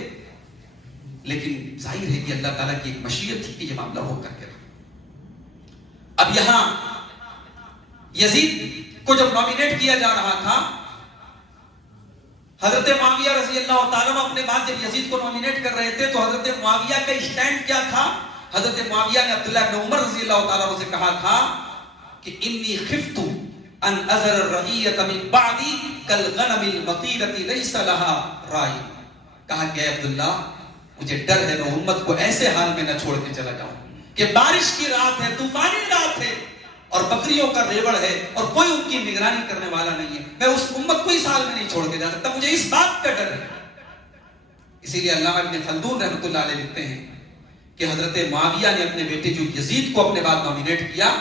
لیکن ظاہر ہے کہ اللہ تعالیٰ کی ایک مشیت تھی کہ یہ معاملہ ہو کر کے رہا۔ اب یہاں یزید کو جب نامینیٹ کیا جا رہا تھا، حضرت معاویہ رضی اللہ تعالیٰ عنہ اپنے بعد جب یزید کو نامینیٹ کر رہے تھے تو حضرت معاویہ کا اسٹینڈ کیا تھا؟ حضرت معاویہ نے عبداللہ بن عمر رضی اللہ تعالیٰ عنہ سے کہا تھا کہ انی خفت ان اذر الرعیۃ من بعدی کالغنم المطیرۃ لیس لها رائی. کہا کہ اے عبداللہ مجھے ڈر ہے میں امت کو ایسے حال میں نہ چھوڑ کے چلا جاؤں کہ بارش کی رات ہے، طوفانی رات ہے اور بکریوں کا ریوڑ ہے اور کوئی ان کی نگرانی کرنے والا نہیں ہے، میں اس امت کو اس حال میں نہیں چھوڑ کے جا سکتا، مجھے اس بات کا ڈر ہے. اسی لیے علامہ ابن خلدون رحمۃ اللہ علیہ لکھتے ہیں کہ حضرت معاویہ نے اپنے بیٹے جو یزید کو اپنے بعد نامینیٹ کیا،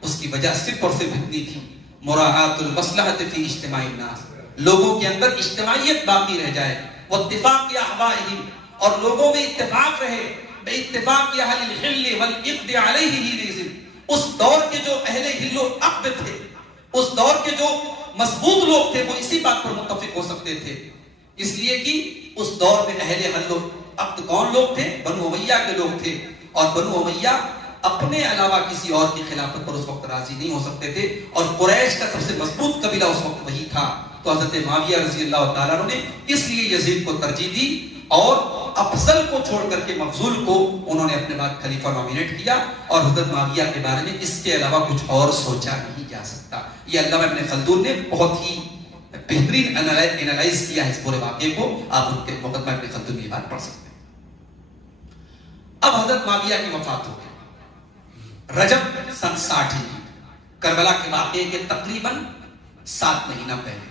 اس کی وجہ صرف اور صرف اتنی تھی، مراعات المصلحۃ فی اجتماع الناس، لوگوں کے اندر اجتماعیت باقی رہ جائے، واتفاق احوائہم، اور لوگوں میں اتفاق رہے، بے اتفاق اہل الحل والعقد علیہ حینئذ. اس دور کے جو اہل حل و عقد تھے، اس دور کے جو مضبوط لوگ تھے، وہ اسی بات پر متفق ہو سکتے تھے، اس لیے کہ اس دور میں اہل حل و عقد کون لوگ تھے؟ بنو امیہ کے لوگ تھے، اور بنو امیہ اپنے علاوہ کسی اور کی خلافت پر اس وقت راضی نہیں ہو سکتے تھے، اور قریش کا سب سے مضبوط قبیلہ اس وقت وہی تھا. تو حضرت معاویہ رضی اللہ تعالیٰ عنہ نے اس لیے یزید کو ترجیح دی اور افضل کو چھوڑ کر کے مفضول کو انہوں نے اپنے بعد خلیفہ نامینیٹ کیا، اور حضرت معاویہ کے بارے میں اس کے علاوہ کچھ اور سوچا نہیں جا سکتا. یہ علامہ ابن خلدون نے بہت ہی بہترین انالائز کیا ہے اس پورے واقعے کو، آپ ان کے مقدمہ ابن خلدون کی بات پڑھ سکتے ہیں. اب حضرت معاویہ کی وفات ہو گئی رجب سن 60 کربلا کے واقعے کے تقریباً 7 مہینہ پہلے.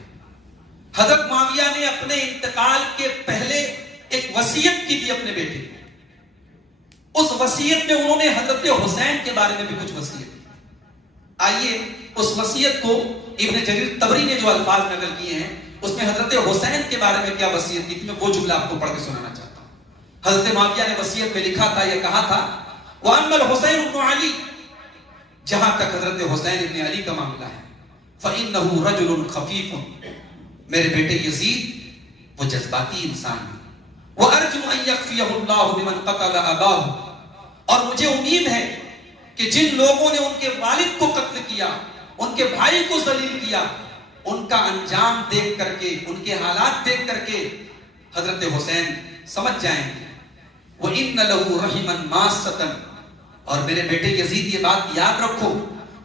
حضرت معاویہ نے اپنے انتقال کے پہلے ایک وصیت کی تھی اپنے بیٹے کو. اس وصیت میں انہوں نے حضرت حسین کے بارے میں بھی کچھ وصیت کی. آئیے اس وصیت کو ابن جریر طبری نے جو الفاظ نقل کیے ہیں اس میں حضرت حسین کے بارے میں کیا وصیت کی تھی، میں وہ جملہ آپ کو پڑھ کے سنانا چاہتا ہوں. حضرت معاویہ نے وصیت میں لکھا تھا، یہ کہا تھا وَأَمَّا الْحُسَيْنُ بْنُ عَلِي، جہاں تک حضرت حسین ابن علی کا معاملہ ہے، فَإِنَّهُ رَجُلٌ خَفِيفٌ، میرے بیٹے یزید وہ جذباتی انسان ہے، وَأَرْجُو أَن يَكْفِيَهُ اللَّهُ بِمَنْ قَتَلَ أَبَاهُ، اور مجھے امید ہے کہ جن لوگوں نے ان کے والد کو قتل کیا، ان کے بھائی کو ذلیل کیا، ان کا انجام دیکھ کر کے، ان کے حالات دیکھ کر کے حضرت حسین سمجھ جائیں گے. وَإِنَّ لَهُ رَحِمًا مَاسَّةً، اور میرے بیٹے یزید یہ بات یاد رکھو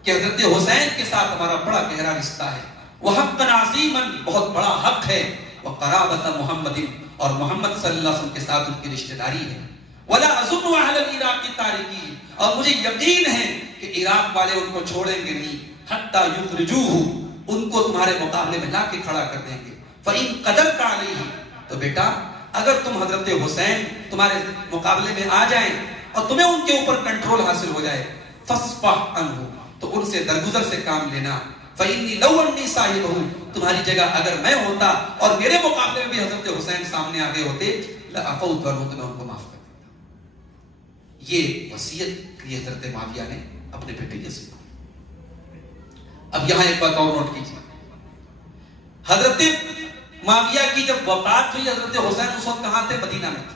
کہ حضرت حسین کے ساتھ ہمارا بڑا گہرا رشتہ ہے. وَحَقًّا عَظِيمًا، بہت بڑا حق ہے. وَقَرَابَةَ مُحَمَّدٍ، اور محمد صلی اللہ علیہ وسلم کے ساتھ ان کی رشتہ داری ہے. وَلَا أَظُنُّ أَهْلَ الْعِرَاقِ تَارِكِينَ، اور مجھے یقین ہے کہ عراق والے ان کو چھوڑیں گے نہیں. حَتَّى يُخْرِجُوهُ، ان کو تمہارے مقابلے میں لا کے کھڑا کر دیں گے. فَإِن قَدَرْتَ عَلَيْهِ، تو بیٹا اگر تم حضرت حسین تمہارے مقابلے میں آ جائیں اور تمہیں ان کے اوپر کنٹرول حاصل ہو جائے، فَاصْفَحْ عَنْهُ، تو ان سے درگزر سے کام لینا. فَإِنِّي لَوْ أَنِّي صَاحِبُهُ، تمہاری جگہ اگر میں ہوتا اور میرے مقابلے میں بھی حضرت حسین سامنے آ گئے ہوتے، لَأَفَوْتُ عَنْهُ، تو میں ان کو معاف کر دیتا. یہ وصیت کی حضرت معاویہ نے اپنے بیٹے کے ساتھ. اب یہاں ایک بات اور نوٹ کیجیے، حضرت معاویہ کی جب وفات ہوئی، حضرت حسین اس وقت کہاں تھے؟ مدینہ میں تھے.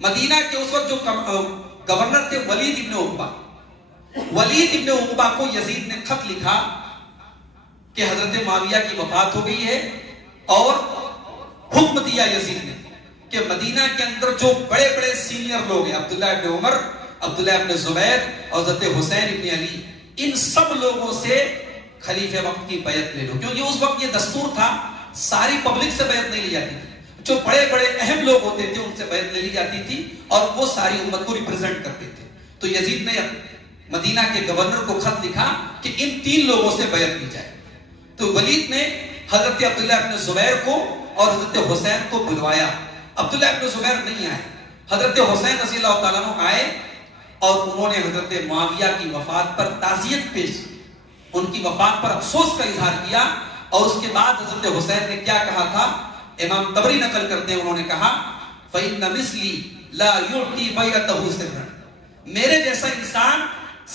مدینہ کے اس وقت جو گورنر تھے ولید ابن عقبہ، ولید ابن عقبہ کو یزید نے خط لکھا کہ حضرت معاویہ کی وفات ہو گئی ہے، اور حکم دیا یزید نے کہ مدینہ کے اندر جو بڑے بڑے سینئر لوگ ہیں، عبداللہ ابن عمر، عبداللہ ابن زبیر اور حضرت حسین ابن علی، ان سب لوگوں سے خلیفہ وقت کی بیعت لے لو. کیونکہ اس وقت یہ دستور تھا، ساری پبلک سے بیعت نہیں لی جاتی تھی، جو بڑے بڑے اہم لوگ ہوتے تھے ان سے بیعت لے لی جاتی تھی، اور وہ ساری امت کو ریپرزینٹ کرتے تھے. تو یزید نے مدینہ کے گورنر کو خط لکھا کہ ان 3 لوگوں سے بیعت لی جائے. تو ولید نے حضرت عبداللہ ابن زبیر کو اور حضرت حسین کو بلوایا. عبداللہ ابن زبیر نہیں آئے، حضرت حسین رضی اللہ تعالیٰ عنہ آئے، اور انہوں نے حضرت معاویہ کی وفات پر تعزیت پیش کی، ان کی وفات پر افسوس کا اظہار کیا. اور اس کے بعد حضرت حسین نے کیا کہا تھا؟ امام طبری نقل کرتے ہیں، انہوں نے کہا فَإِنَّ مِثْلِي لَا يُعْتِي بَيْعَتَهُ سِرًّا، میرے جیسا انسان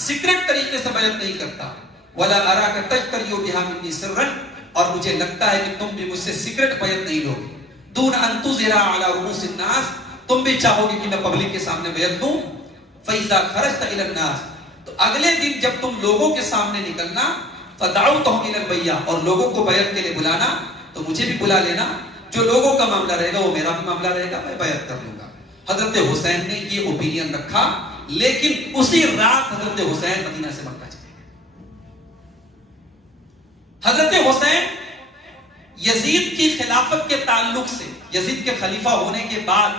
سیکرٹ طریقے سے بیعت نہیں کرتا. وَلَا أَرَاكَ تَجْتَرِيُّ بِهَا مِنِّي سِرًّا، اور مجھے لگتا ہے کہ تم بھی مجھ سے سیکرٹ بیعت نہیں لوگے. دُونَ أَن تُظْهِرَ عَلَى رُؤُوسِ النَّاسِ، تم بھی چاہو گے کہ میں پبلک کے سامنے بیعت دوں. فَإِذَا خَرَجْتَ إِلَى النَّاسِ، تو اگلے دن جب تم لوگوں کے سامنے نکلنا، فدعوتهم الى البیعہ، اور لوگوں کو بیعت کے لیے بلانا تو مجھے بھی بلا لینا، جو لوگوں کا معاملہ رہے گا وہ میرا بھی معاملہ رہے گا، میں بیعت کر لوں گا۔ حضرت حسین نے یہ اوپینین رکھا، لیکن اسی رات حضرت حسین مدینہ سے مکہ چلے گئے۔ حضرت حسین یزید کی خلافت کے تعلق سے، یزید کے خلیفہ ہونے کے بعد،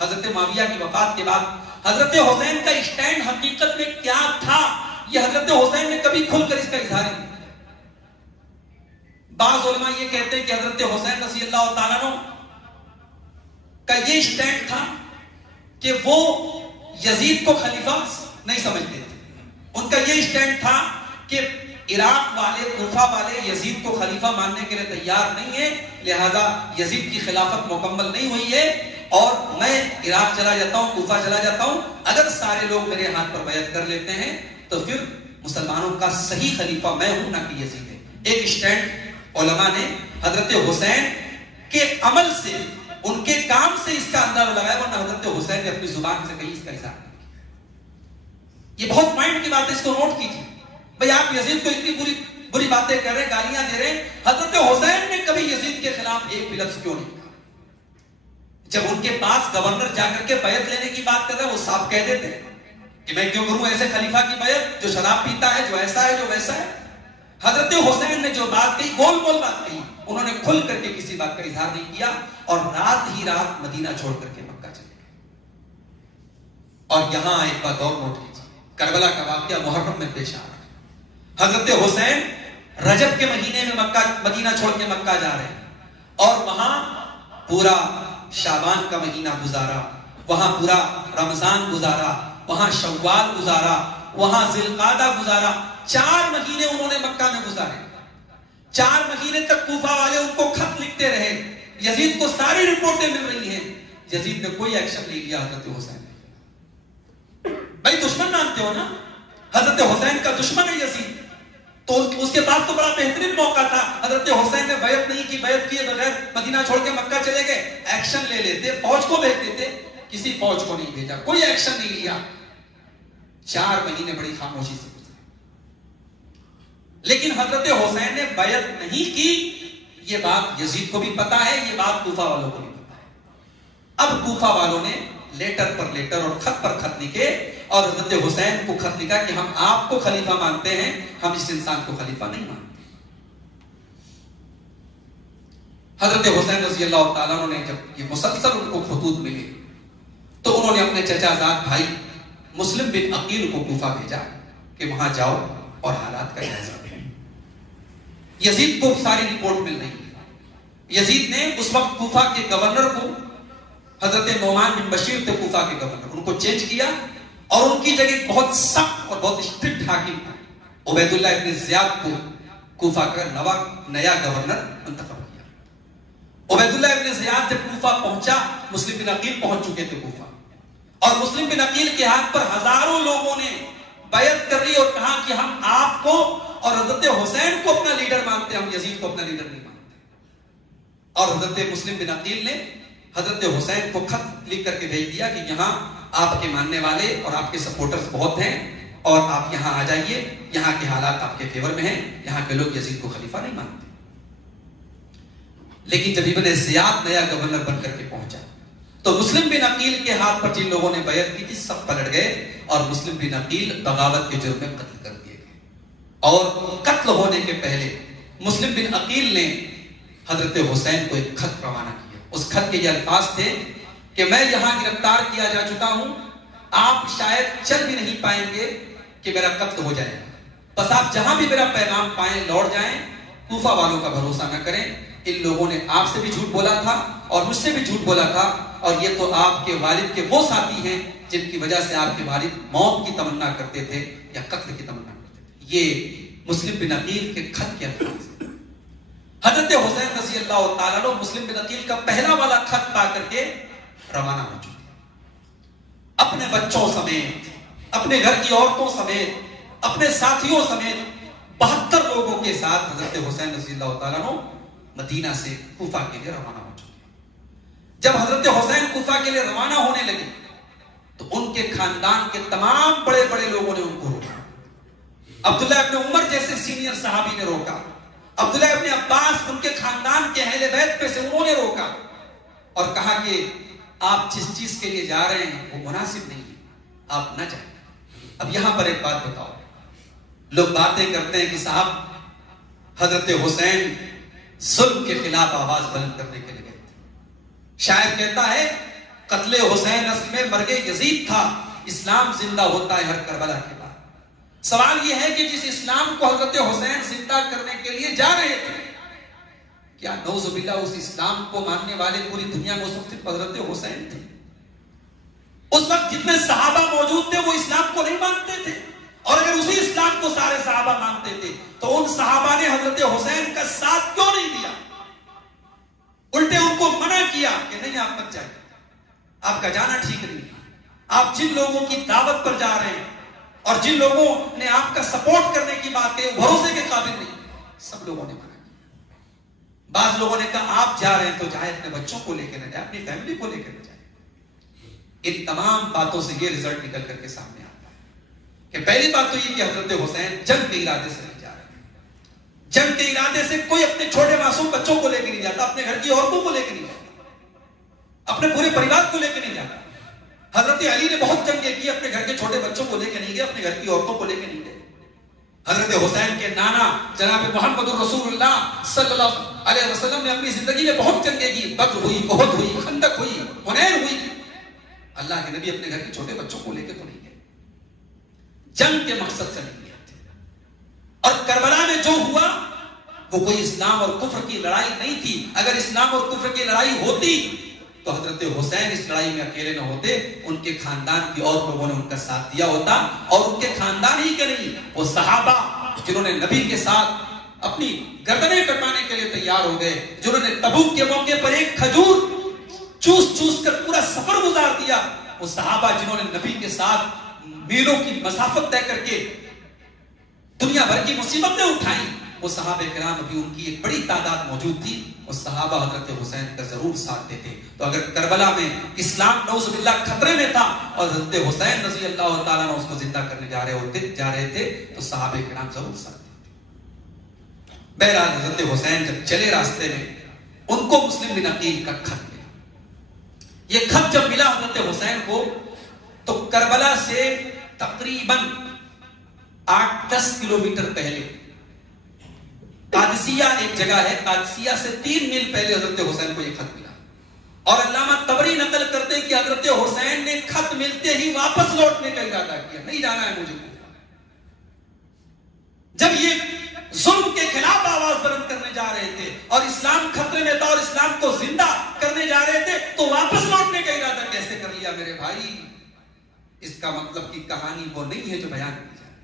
حضرت معاویہ کی وفات کے بعد حضرت حسین کا اسٹینڈ حقیقت میں کیا تھا، یہ حضرت حسین نے کبھی کھل کر اس کا اظہار نہیں کیا۔ بعض علماء یہ کہتے ہیں کہ حضرت حسین رضی اللہ تعالیٰ عنہ کا یہ اسٹینڈ تھا کہ وہ یزید کو خلیفہ نہیں سمجھتے تھے، ان کا یہ اسٹینڈ تھا کہ عراق والے، کوفہ والے یزید کو خلیفہ ماننے کے لیے تیار نہیں ہے، لہذا یزید کی خلافت مکمل نہیں ہوئی ہے اور میں عراق چلا جاتا ہوں، کوفہ چلا جاتا ہوں، اگر سارے لوگ میرے ہاتھ پر بیعت کر لیتے ہیں تو پھر مسلمانوں کا صحیح خلیفہ میں ہوں، نہ کہ یزید ہے۔ ایک اسٹینڈ علماء نے حضرت حسین کے عمل سے، ان کے کام سے اس کا اندازہ لگایا، ورنہ حضرت حسین نے اپنی زبان سے کہیں اس کا اظہار نہیں کیا۔ یہ بہت پوائنٹ کی بات ہے، اس کو نوٹ کیجیے۔ بھئی آپ یزید کو اتنی بری باتیں کر رہے ہیں، گالیاں دے رہے ہیں، حضرت حسین نے کبھی یزید کے خلاف ایک بھی لفظ کیوں نہیں کہا؟ جب ان کے پاس گورنر جا کر کے بیعت لینے کی بات کر رہے ہیں، وہ صاحب کہہ دیتے ہیں کہ میں کیوں کروں ایسے خلیفہ کی بیعت جو شراب پیتا ہے، جو ایسا ہے، جو ویسا ہے۔ حضرت حسین نے جو بات کہی، گول گول بات کہی، انہوں نے کھل کر کے کسی بات کا اظہار نہیں کیا اور رات ہی رات مدینہ چھوڑ کر کے مکہ چلے گئے۔ اور یہاں ایک بات اور نوٹ کیجیے، کربلا کا واقعہ محرم میں پیش آ رہا ہے۔ حضرت حسین رجب کے مہینے میں مدینہ چھوڑ کے مکہ جا رہے ہیں اور وہاں پورا شعبان کا مہینہ گزارا، وہاں پورا رمضان گزارا، وہاں شوال گزارا، وہاں ذی القعدہ گزارا، 4 مہینے انہوں نے مکہ میں گزارے۔ 4 مہینے تک کوفہ والے ان کو خط لکھتے رہے، یزید کو ساری رپورٹیں مل رہی ہیں، یزید نے کوئی ایکشن نہیں لیا حضرت حسین نے۔ بھائی دشمن مانتے ہو نا، حضرت حسین کا دشمن ہے یزید، تو اس کے بعد تو بڑا بہترین موقع تھا، حضرت حسین نے بیعت نہیں کی، بیعت کیے بغیر مدینہ چھوڑ کے مکہ چلے گئے، ایکشن لے لیتے، فوج کو بھیج دیتے، کسی فوج کو نہیں بھیجا، کوئی ایکشن نہیں لیا۔ 4 مہینے بڑی خاموشی سے گزرے، لیکن حضرت حسین نے بیعت نہیں کی، یہ بات یزید کو بھی پتا ہے، یہ بات کوفہ والوں کو بھی پتا ہے۔ اب کوفہ والوں نے لیٹر پر لیٹر اور خط پر خط لکھے اور حضرت حسین کو خط لکھا کہ ہم آپ کو خلیفہ مانتے ہیں، ہم اس انسان کو خلیفہ نہیں مانتے۔ حضرت حسین رضی اللہ تعالیٰ عنہ نے جب یہ مسلسل ان کو خطوط ملے تو انہوں نے اپنے چچا زاد بھائی مسلم بن عقیل کو کوفہ بھیجا کہ وہاں جاؤ اور حالات کا جائزہ لو۔ یزید کو ساری رپورٹ مل رہی ہے۔ یزید نے اس وقت کوفہ کے گورنر کو، حضرت نعمان بن بشیر تھے کوفہ کے گورنر، ان کو چینج کیا اور ان کی جگہ بہت سخت اور بہت اسٹرکٹ حاکم عبید اللہ ابن زیاد کو کوفہ کا نیا گورنر منتخب کیا۔ عبید اللہ ابن زیاد جب کوفہ پہنچا، مسلم بن عقیل پہنچ چکے تھے کوفہ، اور مسلم بن عقیل کے ہاتھ پر ہزاروں لوگوں نے بیعت کر لی اور کہا کہ ہم آپ کو اور حضرت حسین کو اپنا لیڈر مانتے ہیں، ہم یزید کو اپنا لیڈر نہیں مانتے۔ اور حضرت مسلم بن عقیل نے حضرت حسین کو خط لکھ کر کے بھیج دیا کہ یہاں آپ کے ماننے والے اور آپ کے سپورٹرز بہت ہیں اور آپ یہاں آ جائیے، یہاں کے حالات آپ کے فیور میں ہیں، یہاں کے لوگ یزید کو خلیفہ نہیں مانتے۔ لیکن جب ابن زیاد نیا گورنر بن کر کے پہنچا تو مسلم بن عقیل کے ہاتھ پر جن لوگوں نے بیعت کی تھی سب پلٹ گئے اور مسلم بن عقیل بغاوت کے جرم میں قتل کر دیے گئے۔ اور قتل ہونے کے پہلے مسلم بن عقیل نے حضرت حسین کو ایک خط روانہ کیا۔ اس خط کے یہ الفاظ تھے کہ میں یہاں گرفتار کیا جا چکا ہوں، آپ شاید چل بھی نہیں پائیں گے کہ میرا قتل ہو جائے گا، بس آپ جہاں بھی میرا پیغام پائیں لوٹ جائیں، کوفہ والوں کا بھروسہ نہ کریں، ان لوگوں نے آپ سے بھی جھوٹ بولا تھا اور مجھ سے بھی جھوٹ بولا تھا، اور یہ تو آپ کے والد کے وہ ساتھی ہیں جن کی وجہ سے آپ کے والد موت کی تمنا کرتے تھے یا قتل کی تمنا کرتے تھے۔ یہ مسلم بن عقیل کے خط کے الفاظ۔ حضرت حسین رضی اللہ تعالیٰ عنہ مسلم بن عقیل کا پہلا والا خط پا کر کے روانہ ہو چکے، اپنے بچوں سمیت، اپنے گھر کی عورتوں سمیت، اپنے ساتھیوں سمیت 72 لوگوں کے ساتھ حضرت حسین رضی اللہ تعالیٰ عنہ مدینہ سے کوفہ کے لیے روانہ ہو چکے۔ جب حضرت حسین کوفہ کے لیے روانہ ہونے لگے تو ان کے خاندان کے تمام بڑے بڑے لوگوں نے ان کو روکا، عبداللہ ابن عمر جیسے سینئر صحابی نے روکا، عبداللہ ابن عباس ان کے خاندان کے اہل بیت میں سے انہوں نے روکا اور کہا کہ آپ جس چیز کے لیے جا رہے ہیں وہ مناسب نہیں ہے، آپ نہ جائیں۔ اب یہاں پر ایک بات بتاؤ، لوگ باتیں کرتے ہیں کہ صاحب حضرت حسین ظلم کے خلاف آواز بلند کرنے کے لیے گئے تھے۔ شاعر کہتا ہے قتل حسین اصل میں مرگ یزید تھا، اسلام زندہ ہوتا ہے ہر کربلا کے بعد۔ سوال یہ ہے کہ جس اسلام کو حضرت حسین زندہ کرنے کے لیے جا رہے تھے، کیا نعوذ باللہ اس اسلام کو ماننے والے پوری دنیا میں صرف حضرت حسین تھے؟ اس وقت جتنے صحابہ موجود تھے وہ اسلام کو نہیں مانتے تھے، اور اگر اسی اسلام کو سارے صحابہ مانتے تھے تو ان صحابہ نے حضرت حسین کا ساتھ کیوں نہیں دیا؟ الٹے ان کو منع کیا کہ نہیں آپ مت جائیں، آپ کا جانا ٹھیک نہیں، آپ جن لوگوں کی دعوت پر جا رہے ہیں اور جن لوگوں نے آپ کا سپورٹ کرنے کی بات کہی بھروسے کے قابل نہیں۔ سب لوگوں نے منع کیا۔ بعض لوگوں نے کہا آپ جا رہے ہیں تو جائے اپنے بچوں کو لے کے نہ جائے، اپنی فیملی کو لے کے نہ جائے۔ ان تمام باتوں سے یہ رزلٹ نکل کر کے سامنے آتا ہے کہ پہلی بات تو یہ کہ حضرت حسین جنگ کے ارادے سے نہیں جا رہے ہیں۔ جنگ کے ارادے سے کوئی اپنے چھوٹے معصوم بچوں کو لے کے نہیں جاتا، اپنے گھر کی عورتوں کو لے کے نہیں جاتا، اپنے پورے پریوار کو لے کے نہیں جاتا۔ حضرت علی نے بہت جنگیں کی، اپنے گھر کے چھوٹے بچوں کو لے کے نہیں گئے، اپنے گھر کی عورتوں کو لے کے نہیں گئے۔ حضرت حسین کے نانا جناب محمد الرسول اللہ صلی اللہ علیہ وسلم نے اپنی زندگی میں بہت جنگیں کی، بدر ہوئی، احد ہوئی، خندق ہوئی، حنین ہوئی۔ اللہ کے نبی اپنے گھر کے چھوٹے بچوں کو لے کے تو نہیں گئے، جنگ کے مقصد سے نہیں گئے تھے۔ اور کربلا میں جو ہوا وہ کوئی اسلام اور کفر کی لڑائی نہیں تھی۔ اگر اسلام اور کفر کی لڑائی ہوتی تو حضرت حسین اس لڑائی میں اکیلے نہ ہوتے، ان کے خاندان کی اور لوگوں نے ان کا ساتھ دیا ہوتا، اور ان کے خاندان ہی کے نہیں، وہ صحابہ جنہوں نے نبی کے ساتھ اپنی گردنیں کٹوانے کے لیے تیار ہو گئے، جنہوں نے تبوک کے موقع پر ایک کھجور چوس چوس کر پورا سفر گزار دیا، وہ صحابہ جنہوں نے نبی کے ساتھ میلوں کی مسافت طے کر کے دنیا بھر کی مصیبتیں اٹھائیں، وہ صحابہ کرام ابھی ان کی ایک بڑی تعداد موجود تھی، وہ صحابہ حضرت حسین کا ضرور ساتھ دیتے۔ تو اگر کربلا میں اسلام نعوذ باللہ خطرے میں تھا اور حضرت حسین رضی اللہ تعالیٰ عنہ اس کو زندہ کرنے جا رہے تھے تو صحابہ کرام ضرور ساتھ دیتے۔ بہرحال حضرت حسین جب چلے راستے میں ان کو مسلم بن عقیل کا خط ملا۔ یہ خط جب ملا حضرت حسین کو تو کربلا سے تقریباً 8-10 کلومیٹر پہلے قادسیہ ایک جگہ ہے، قادسیہ سے 3 میل پہلے حضرت حسین کو یہ خط ملا، اور علامہ طبری نقل کرتے ہیں کہ حضرت حسین نے خط ملتے ہی واپس لوٹنے کا ارادہ کیا، نہیں جانا ہے مجھے۔ جب یہ ظلم کے خلاف آواز بلند کرنے جا رہے تھے اور اسلام خطرے میں تھا اور اسلام کو زندہ کرنے جا رہے تھے تو واپس لوٹنے کا ارادہ کیسے کر لیا میرے بھائی؟ اس کا مطلب کی کہانی وہ نہیں ہے جو بیان کی جائے۔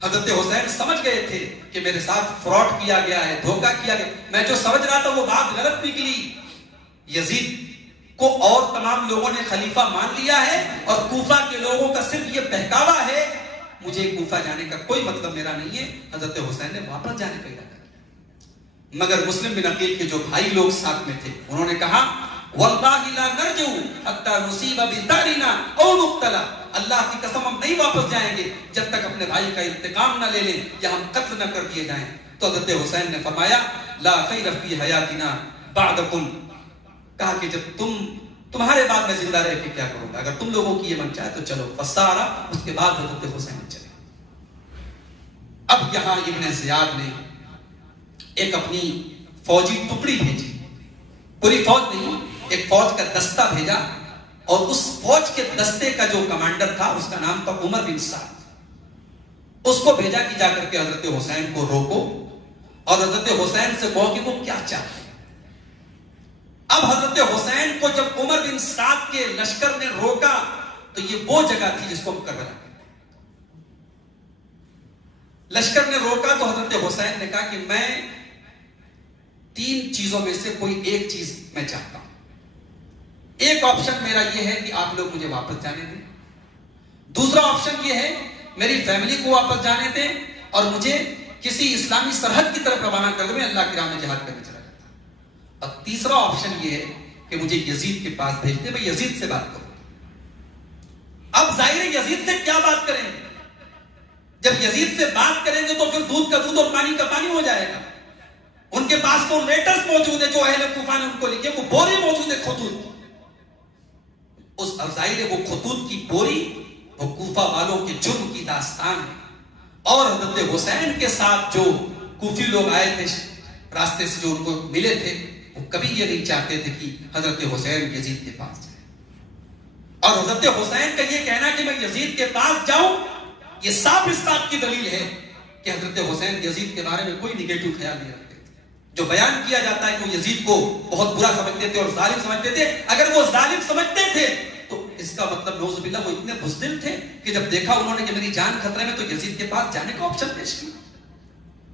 حضرت حسین سمجھ گئے تھے کہ میرے ساتھ فراڈ کیا گیا ہے، دھوکہ کیا گیا، میں جو سمجھ رہا تھا وہ بات غلط نکلی، یزید کو اور تمام لوگوں نے خلیفہ مان لیا ہے اور کوفہ کے لوگوں کا صرف یہ بہکاوا ہے، مجھے کوفہ جانے کا کوئی مطلب میرا نہیں ہے۔ حضرت حسین نے واپس جانے کا ارادہ کیا، مگر مسلم بن عقیل کے جو بھائی لوگ ساتھ میں تھے انہوں نے کہا واللہ لا نرجع حتى نصیب بثارنا او نقتل، اللہ کی قسم ہم نہیں واپس جائیں گے جب تک اپنے بھائی کا انتقام نہ لے لیں یا ہم قتل نہ کر دیے جائیں۔ تو حضرت حسین نے فرمایا لا خیر فی حیاتنا بعدکم، کہا کہ جب تمہارے بعد میں زندہ رہ کے کیا کروں گا، اگر تم لوگوں کی یہ من چاہے تو چلو۔ فسارا، اس کے بعد حضرت حسین چلے۔ اب یہاں ابن زیاد نے ایک اپنی فوجی ٹکڑی بھیجی، پوری فوج نہیں، ایک فوج کا دستہ بھیجا، اور اس فوج کے دستے کا جو کمانڈر تھا اس کا نام تھا عمر بن سعد، اس کو بھیجا کہ جا کر کے حضرت حسین کو روکو اور حضرت حسین سے کہو کہ وہ کیا چاہتے ہیں۔ اب حضرت حسین کو جب عمر بن سعد کے لشکر نے روکا تو یہ وہ جگہ تھی جس کو کربلا کہتے ہیں۔ لشکر نے روکا تو حضرت حسین نے کہا کہ میں 3 چیزوں میں سے کوئی ایک چیز میں چاہتا ہوں۔ ایک آپشن میرا یہ ہے کہ آپ لوگ مجھے واپس جانے دیں، دوسرا آپشن یہ ہے میری فیملی کو واپس جانے دیں اور مجھے کسی اسلامی سرحد کی طرف روانہ کر دیں، میں اللہ کی راہ میں جہاد کرنے چلا جاتا ہوں، اور تیسرا آپشن یہ ہے کہ مجھے یزید کے پاس بھیج دیں، میں یزید سے بات کروں۔ اب ظاہر ہے یزید سے کیا بات کریں؟ جب یزید سے بات کریں گے تو پھر دودھ کا دودھ اور پانی کا پانی ہو جائے گا. ان کے پاس وہ لیٹرز موجود ہے جو اہل کوفہ نے ان کو لکھے, وہ بوری موجود ہے خطوط. اس ظاہر وہ خطوط کی بوری وہ کوفہ والوں کے جرم کی داستان ہے. اور حضرت حسین کے ساتھ جو کوفی لوگ آئے تھے راستے سے جو ان کو ملے تھے, وہ کبھی یہ نہیں چاہتے تھے کہ حضرت حسین یزید کے پاس جائے. اور حضرت حسین کا یہ کہنا کہ میں یزید کے پاس جاؤں, یہ صاف اس بات کی دلیل ہے کہ حضرت حسین یزید کے بارے میں کوئی نگیٹو خیال نہیں رکھتے تھے. جو بیان کیا جاتا ہے کہ وہ یزید کو بہت برا سمجھتے تھے اور ظالم سمجھتے تھے, اگر وہ ظالم سمجھتے تھے تو اس کا مطلب نعوذ باللہ وہ اتنے بزدل تھے کہ جب دیکھا انہوں نے کہ میری جان خطرے میں تو یزید کے پاس جانے کا آپشن پیش کیا.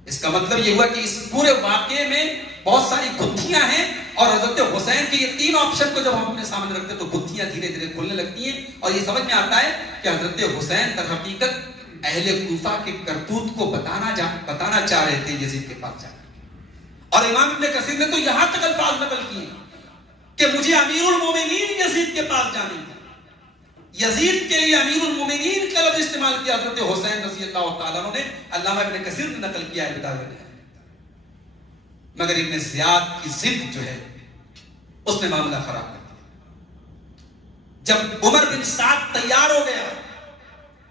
اس کا مطلب یہ ہوا کہ اس پورے واقعے میں بہت ساری گتھیاں ہیں, اور حضرت حسین کے یہ تین آپشن کو جب ہم اپنے سامنے رکھتے ہیں تو گتھیاں دھیرے دھیرے کھلنے لگتی ہیں, اور یہ سمجھ میں آتا ہے کہ حضرت حسین در حقیقت اہل کوفہ کے کرتوت کو بتانا چاہ رہے تھے یزید کے پاس جا کر. اور امام ابن کثیر نے تو یہاں تک الفاظ نقل کیے کہ مجھے امیر المومنین یزید کے پاس جانے کا, یزید کے لیے امیر المومنین کا لفظ استعمال کیا حضرت حسین رضی اللہ تعالیٰ عنہ نے. علامہ ابن کثیر نے نقل کیا ہے بدایہ. مگر ابن زیاد کی ضد جو ہے اس نے معاملہ خراب کر دیا. جب عمر بن سعد تیار ہو گیا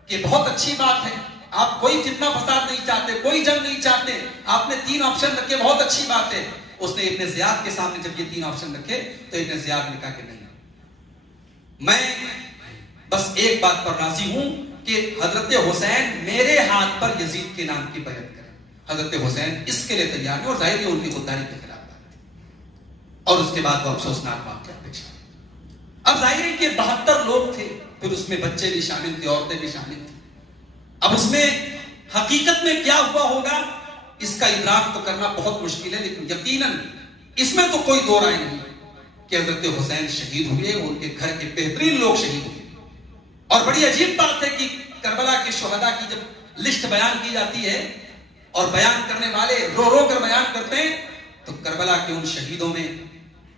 کہ بہت اچھی بات ہے, آپ کوئی فتنہ فساد نہیں چاہتے, کوئی جنگ نہیں چاہتے, آپ نے تین آپشن رکھے, بہت اچھی بات ہے. اس نے ابن زیاد کے سامنے جب یہ تین آپشن رکھے تو ابن زیاد نے کہا کہ نہیں, میں بس ایک بات پر راضی ہوں کہ حضرت حسین میرے ہاتھ پر یزید کے نام کی بیعت کرے. حضرت حسین اس کے لیے تیار ہیں, اور ظاہر ہے ان کی خودداری کے خلاف بات ہے. اور اس کے بعد وہ افسوسناک واقعہ پیش آیا. اب ظاہر ہے کہ 72 لوگ تھے, پھر اس میں بچے بھی شامل تھے, عورتیں بھی شامل تھیں. اب اس میں حقیقت میں کیا ہوا ہوگا اس کا ادراک تو کرنا بہت مشکل ہے, لیکن یقیناً اس میں تو کوئی دو رائے نہیں کہ حضرت حسین شہید ہوئے, ان کے گھر کے بہترین لوگ شہید ہوئے. اور بڑی عجیب بات ہے کہ کربلا کے شہداء کی جب لسٹ بیان کی جاتی ہے اور بیان کرنے والے رو رو کر بیان کرتے ہیں تو کربلا کے ان شہیدوں میں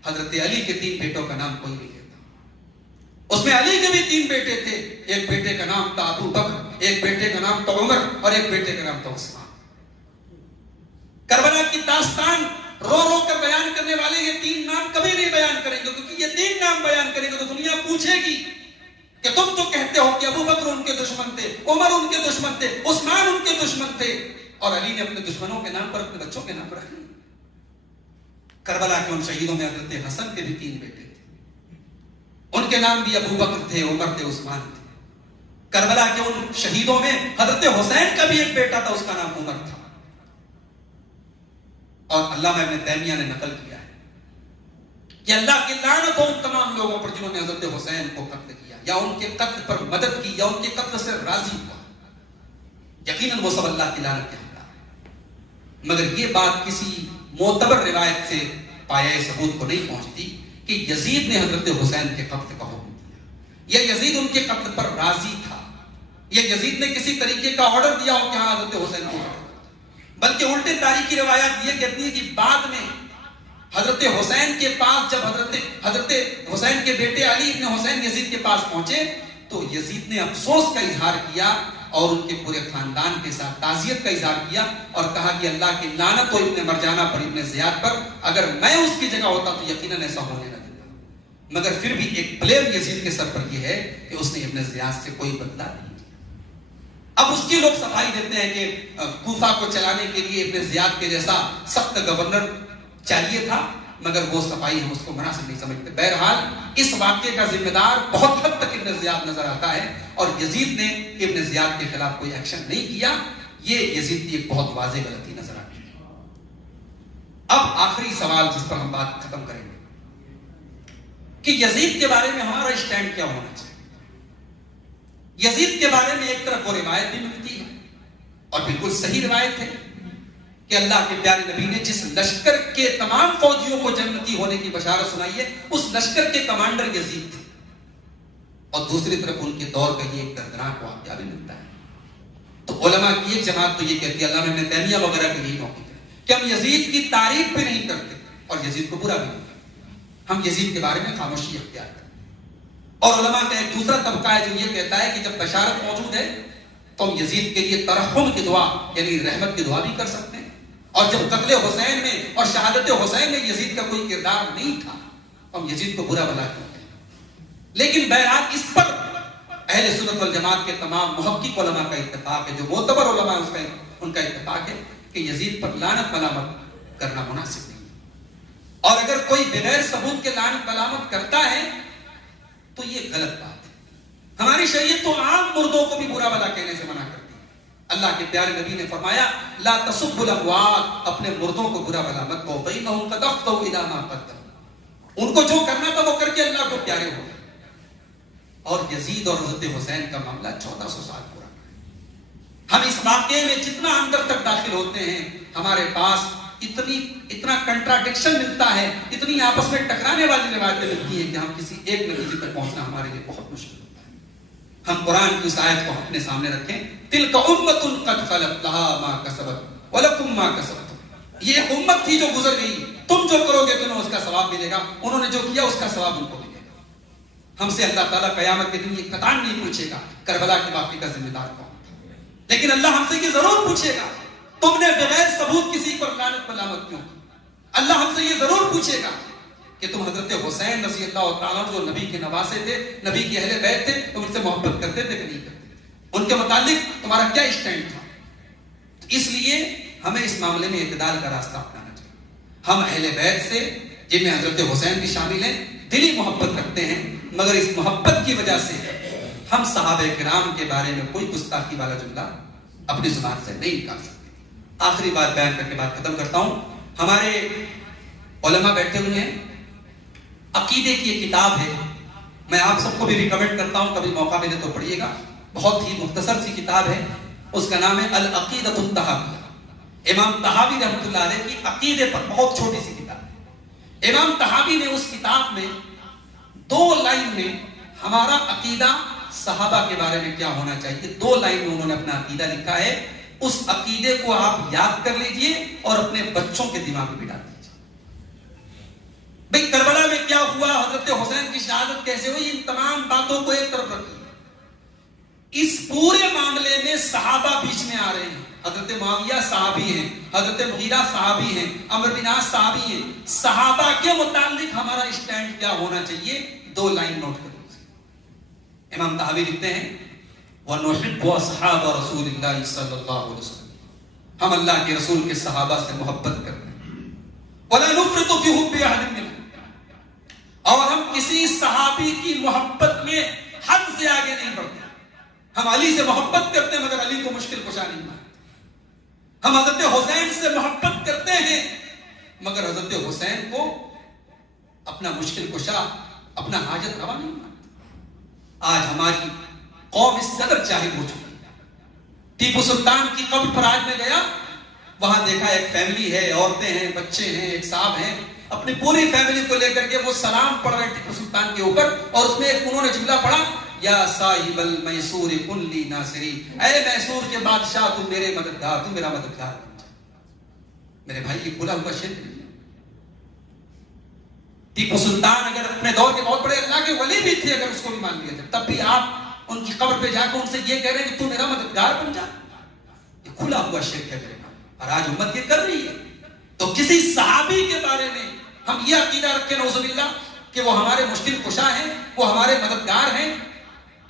حضرت علی کے 3 بیٹوں کا نام کوئی نہیں لیتا. اس میں علی کے بھی 3 بیٹے تھے, ایک بیٹے کا نام تھا ابو بکر, ایک بیٹے کا نام تھا عمر, اور ایک بیٹے کا نام تھا عثمان. کربلا کی داستان رو رو کر بیان کرنے والے یہ 3 نام کبھی نہیں بیان کریں گے, کیونکہ یہ 3 نام بیان کریں گے تو دنیا پوچھے گی کہ تم تو کہتے ہو کہ ابو بکر ان کے دشمن تھے, عمر ان کے دشمن تھے, عثمان ان کے دشمن تھے, اور علی نے اپنے دشمنوں کے نام پر اپنے بچوں کے نام پر رکھے. کربلا کے ان شہیدوں میں حضرت حسن کے بھی 3 بیٹے تھے, ان کے نام بھی ابو بکر تھے, عمر تھے, عثمان تھے. کربلا کے ان شہیدوں میں حضرت حسین کا بھی ایک بیٹا تھا, اس کا نام عمر تھا. اور علامہ ابن تیمیہ نے نقل کیا ہے کہ اللہ کی لعنت ہو ان تمام لوگوں پر جنہوں نے حضرت حسین کو قتل کیا, یا ان کے قتل پر مدد کی, یا ان کے قتل سے راضی ہوا. یقیناً وہ سب اللہ کی لعنت کے حقدار ہیں. مگر یہ بات کسی معتبر روایت سے پایہ ثبوت کو نہیں پہنچتی کہ یزید نے حضرت حسین کے قتل کا حکم دیا, یا یزید ان کے قتل پر راضی تھا, یا یزید نے کسی طریقے کا آرڈر دیا ہو کہ ہاں حضرت حسین کو. بلکہ الٹے تاریخی روایات یہ کہتی ہے کہ بعد میں حضرت حسین کے پاس جب حضرت حسین کے بیٹے علی ابن حسین یزید کے پاس پہنچے تو یزید نے افسوس کا اظہار کیا اور ان کے پورے خاندان کے ساتھ تعزیت کا اظہار کیا اور کہا کہ اللہ کی لعنت ہو ابن مرجانہ پر, ابن زیاد پر, اگر میں اس کی جگہ ہوتا تو یقیناً ایسا ہونے نہ دیتا. مگر پھر بھی ایک بلیم یزید کے سر پر یہ ہے کہ اس نے ابن زیاد سے کوئی بدلہ نہیں. اب اس کی لوگ صفائی دیتے ہیں کہ کوفہ کو چلانے کے لیے ابن زیاد کے جیسا سخت گورنر چاہیے تھا, مگر وہ صفائی ہم اس کو مناسب نہیں سمجھتے. بہرحال اس واقعے کا ذمہ دار بہت حد تک ابن زیاد نظر آتا ہے, اور یزید نے ابن زیاد کے خلاف کوئی ایکشن نہیں کیا. یہ یزید کی ایک بہت واضح غلطی نظر آتی ہے. اب آخری سوال جس پر ہم بات ختم کریں گے کہ یزید کے بارے میں ہمارا اسٹینڈ کیا ہونا چاہیے. یزید کے بارے میں ایک طرف وہ روایت بھی ملتی ہے اور بالکل صحیح روایت ہے کہ اللہ کے پیارے نبی نے جس لشکر کے تمام فوجیوں کو جنتی ہونے کی بشارت سنائی ہے اس لشکر کے کمانڈر یزید تھے. اور دوسری طرف ان کے دور کا یہ ایک دردناک واقعہ بھی ملتا ہے. تو علماء کی ایک جماعت تو یہ کہتی ہے, علامہ ابن تیمیہ وغیرہ کے یہی موقف ہے کہ ہم یزید کی تعریف بھی نہیں کرتے اور یزید کو برا بھی نہیں کرتے, ہم یزید کے بارے میں خاموشی اختیار کرتے. اور علماء کا ایک دوسرا طبقہ ہے جو یہ کہتا ہے کہ جب بشارت موجود ہے تو ہم یزید کے لیے ترحم کی دعا یعنی رحمت کی دعا بھی کر سکتے ہیں. اور جب قتل حسین میں اور شہادت حسین میں یزید کا کوئی کردار نہیں تھا تو ہم یزید کو برا بلا کرتے ہیں. لیکن بہرحال اس پر اہل سنت والجماعت کے تمام محقق علماء کا اتفاق ہے, جو معتبر علماء ہیں ان کا اتفاق ہے کہ یزید پر لعنت ملامت کرنا مناسب نہیں. اور اگر کوئی بغیر ثبوت کے لعنت ملامت کرتا ہے تو یہ غلط بات ہے. ہماری شریعت تو عام مردوں کو بھی برا بلا کہنے سے منع کرتی ہے. اللہ کے پیارے نبی نے فرمایا لا تسبوا الاموات, اپنے مردوں کو برا بلا مت کہو, فإنهم قد أفضوا إلى ما قدموا, ان کو جو کرنا تھا وہ کر کے اللہ کو پیارے ہو گئے. اور یزید اور حضرت حسین کا معاملہ 1400 سال پورا ہے. ہم اس واقعے میں جتنا اندر تک داخل ہوتے ہیں ہمارے پاس اتنا کنٹراڈکشن ملتا ہے, اتنی آپس میں ٹکرانے والی روایتیں ملتی ہیں کہ ہم کسی ایک نتیجے تک پہنچنا ہمارے لیے بہت مشکل ہوتا ہے. ہم قرآن کی اس آیت کو اپنے سامنے رکھیں, تلک امۃ قد خلت لها ما کسبت ولکم ما کسبتم, یہ ایک امت تھی جو گزر گئی, تم جو کرو گے تمہیں اس کا ثواب ملے گا, انہوں نے جو کیا اس کا ثواب ان کو ملے گا. ہم سے اللہ تعالیٰ قیامت کے دن یہ قطعاً نہیں پوچھے گا کربلا کے واقعے کا ذمہ دار کون, لیکن اللہ ہم سے یہ ضرور پوچھے گا تم نے بغیر ثبوت کسی پر لعنت ملامت کیوں کی. اللہ ہم سے یہ ضرور پوچھے گا کہ تم حضرت حسین رضی اللہ تعالیٰ جو نبی کے نواسے تھے, نبی کے اہل بیت تھے, تم ان سے محبت کرتے تھے کہ نہیں کرتے تھے, ان کے متعلق تمہارا کیا اسٹینڈ تھا. اس لیے ہمیں اس معاملے میں اعتدال کا راستہ اپنانا چاہیے. ہم اہل بیت سے جن میں حضرت حسین بھی شامل ہیں دلی محبت رکھتے ہیں, مگر اس محبت کی وجہ سے ہم صحابہ کرام کے بارے میں کوئی گستاخی والا جملہ اپنی زبان سے نہیں نکال سکتے. آخری بات بیان کر کے بات ختم کرتا ہوں. ہمارے علماء بیٹھے ہوئے ہیں, عقیدے کی ایک کتاب ہے, میں آپ سب کو بھی ریکمینڈ کرتا ہوں, کبھی موقع ملے تو پڑھیے گا. بہت ہی مختصر سی کتاب ہے, اس کا نام ہے العقیدۃ الطحاویہ. امام طحاوی رحمۃ اللہ علیہ کی عقیدے پر بہت چھوٹی سی کتاب ہے. امام طحاوی نے اس کتاب میں 2 لائن میں ہمارا عقیدہ صحابہ کے بارے میں کیا ہونا چاہیے, 2 لائن میں انہوں نے اپنا عقیدہ لکھا ہے. اس عقیدے کو آپ یاد کر لیجئے اور اپنے بچوں کے دماغ میں ڈال دیجئے. بھئی کربلا میں کیا ہوا, حضرت حسین کی شہادت کیسے ہوئی, ان تمام باتوں کو ایک طرف رکھیے. اس پورے معاملے میں صحابہ بیچ میں آ رہے ہیں. حضرت معاویہ صحابی ہیں, حضرت مغیرہ صحابی ہیں, عمرو بن عاص صحابی ہیں. صحابہ کے متعلق ہمارا اسٹینڈ کیا ہونا چاہیے, 2 لائن نوٹ کر لیجیے. امام طحاوی لکھتے ہیں وَنُحِبُّ أَصْحَابَ رَسُولِ اللَّهِ صلی اللہ علیہ وسلم, ہم اللہ کے رسول کے صحابہ سے محبت کرتے ہیں. وَلَا نُفْرِطُ فِي حُبِّ أَحَدٍ مِّنْهُمْ, اور ہم کسی صحابی کی محبت میں حد سے آگے نہیں بڑھتے. ہم علی سے محبت کرتے ہیں مگر علی کو مشکل کشا نہیں مانتے. ہم حضرت حسین سے محبت کرتے ہیں مگر حضرت حسین کو اپنا مشکل کشا, اپنا حاجت روا نہیں مانتے. آج ہماری قوم اس قدر جاہل ہو چکی ہے. ٹیپو سلطان کی قبر پر آج میں گیا, وہاں دیکھا ایک فیملی ہے, عورتیں ہیں, بچے ہیں, ایک صاحب ہیں, اپنی پوری فیملی کو لے کر کے وہ سلام پڑھ رہے ٹیپو سلطان کے اوپر, اور اس میں ایک انہوں نے جملہ پڑھا یا صاحب المیسور کن لی ناصری, اے میسور کے بادشاہ تو میرے مددگار, تو میرا مددگار بن جا. میرے بھائی یہ کھلا ہوا شرک نہیں ہے. ٹیپو سلطان اگر اپنے دور کے بہت بڑے اللہ کے ولی بھی تھے, اگر اس کو بھی مان لیا جائے, تب بھی آپ ان کی قبر پہ جا کے ان سے یہ کہہ رہے ہیں کہ تو میرا مددگار بن جا. یہ کھلا ہوا شرک ہے میرے بھائی, اور آج امت یہ کر رہی ہے. تو کسی صحابی کے بارے میں ہم یہ عقیدہ رکھیں نعوذ باللہ کہ وہ ہمارے مشکل کشا ہیں, وہ ہمارے مددگار ہیں,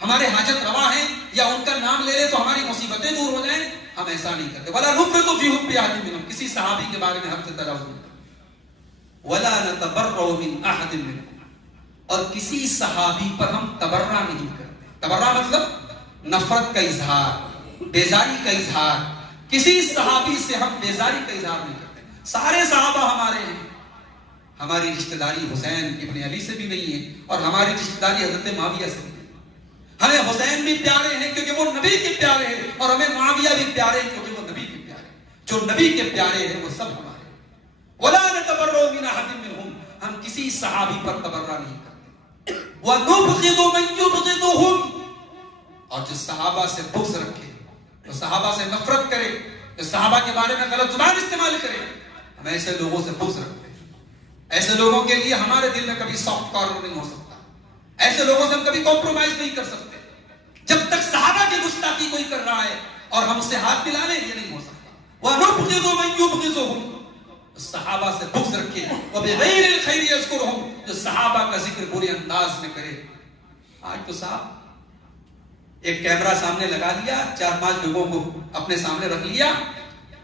ہمارے حاجت روا ہیں, یا ان کا نام لے لے تو ہماری مصیبتیں دور ہو جائیں. ہم ایسا نہیں کرتے. وَلَا نُفْرِطُ فِي حُبِّ أَحَدٍ مِّنْهُمْ, کسی صحابی کے بارے میں حد سے تجاوز نہیں کرتے. وَلَا نَتَبَرَّأُ مِنْ أَحَدٍ مِّنْهُمْ, اور کسی صحابی پر ہم تبرہ نہیں کرتے. تبرہ مطلب نفرت کا اظہار, بیزاری کا اظہار. کسی صحابی سے ہم بیزاری کا اظہار نہیں کرتے. سارے صحابہ ہمارے ہیں. ہماری رشتہ داری حسین ابن علی سے بھی نہیں ہے, اور ہماری رشتہ داری حضرت معاویہ سے بھی نہیں. ہمیں حسین بھی پیارے ہیں کیونکہ وہ نبی کے پیارے ہیں, اور ہمیں معاویہ بھی پیارے ہیں کیونکہ وہ نبی کے پیارے ہیں. جو نبی کے پیارے ہیں وہ سب ہمارے ہیں. وَلَا نَتَبَرَّأُ مِنْ أَحَدٍ مِّنْهُمْ, ہم کسی صحابی پر تبرہ نہیں کرتے. وَنُبْغِضُ مَن يُبْغِضُهُمْ, اور جو صحابہ سے بغض رکھے, جو صحابہ سے نفرت کرے, جو صحابہ کے بارے میں غلط زبان استعمال کرے, ہم ایسے لوگوں سے بغض رکھتے ہیں. ایسے لوگوں کے لیے ہمارے دل میں کبھی سافٹ کارنر نہیں ہو سکتا. ایسے لوگوں سے ہم کبھی کمپرومائز نہیں کر سکتے. جب تک صحابہ کی گستاخی کوئی کر رہا ہے اور ہم اسے ہاتھ ملا لیں، یہ نہیں ہو سکتا. وَنُبْغِضُ مَن يُبْغِضُهُمْ، صحابہ سے بغض رکھے. وَبِغَيْرِ الْخَيْرِ يَذْكُرُهُمْ، جو صحابہ کا ذکر برے انداز میں کرے. آج تو صاحب ایک کیمرہ سامنے لگا لیا، 4-5 لوگوں کو اپنے سامنے رکھ لیا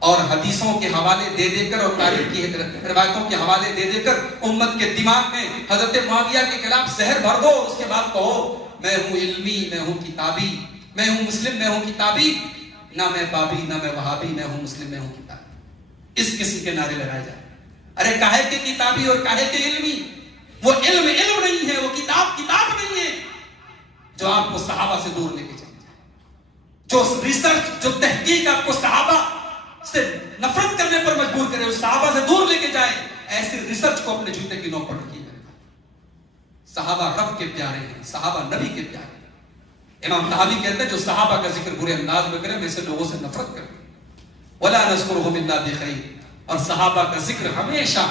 اور حدیثوں کے حوالے دے دے کر اور تاریخ کی روایتوں کے حوالے دے دے کر امت کے دماغ میں حضرت معاویہ کے خلاف زہر بھر دو. اس کے بعد کہو میں ہوں علمی، میں ہوں کتابی، میں ہوں مسلم، میں ہوں کتابی. نہ میں بابی، نہ میں وہابی، میں ہوں مسلم، میں ہوں کتابی. اس قسم کے نعرے لگائے جائیں. ارے کاہے کے کتابی اور کاہے کے علمی؟ وہ علم نہیں ہے، وہ کتاب نہیں ہے جو آپ کو صحابہ سے دور لے کے چلے جائے. جو ریسرچ، جو تحقیق آپ کو صحابہ سے نفرت کرنے پر مجبور کرے، اس صحابہ سے دور لے کے جائے، ایسی ریسرچ کو اپنے جوتے کی نوک پر رکھیے. صحابہ رب کے پیارے ہیں، صحابہ نبی کے پیارے ہیں. امام طحاوی کہتے ہیں جو صحابہ کا ذکر برے انداز میں کرے، میں سے لوگوں سے نفرت کرتے ہیں. وَلَا نَذْكُرُهُمْ إِلَّا بِخَيْرٍ، اور صحابہ کا ذکر ہمیشہ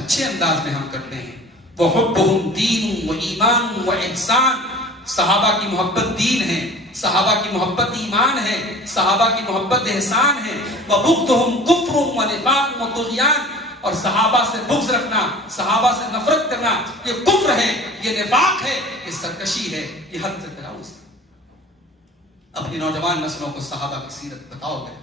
اچھے انداز میں ہم کرتے ہیں. وَحُبُّهُمْ دِينٌ وَإِيمَانٌ وَإِحْسَانٌ، صحابہ کی محبت دین ہے، صحابہ کی محبت ایمان ہے، صحابہ کی محبت احسان ہے. وَبُغْضُهُمْ كُفْرٌ وَنِفَاقٌ وَطُغْيَانٌ، اور صحابہ سے بغض رکھنا، صحابہ سے نفرت کرنا، یہ کفر ہے، یہ نفاق ہے، یہ سرکشی ہے، یہ حد سے تجاوز ہے. اپنی نوجوان نسلوں کو صحابہ کی سیرت بتاؤ گے.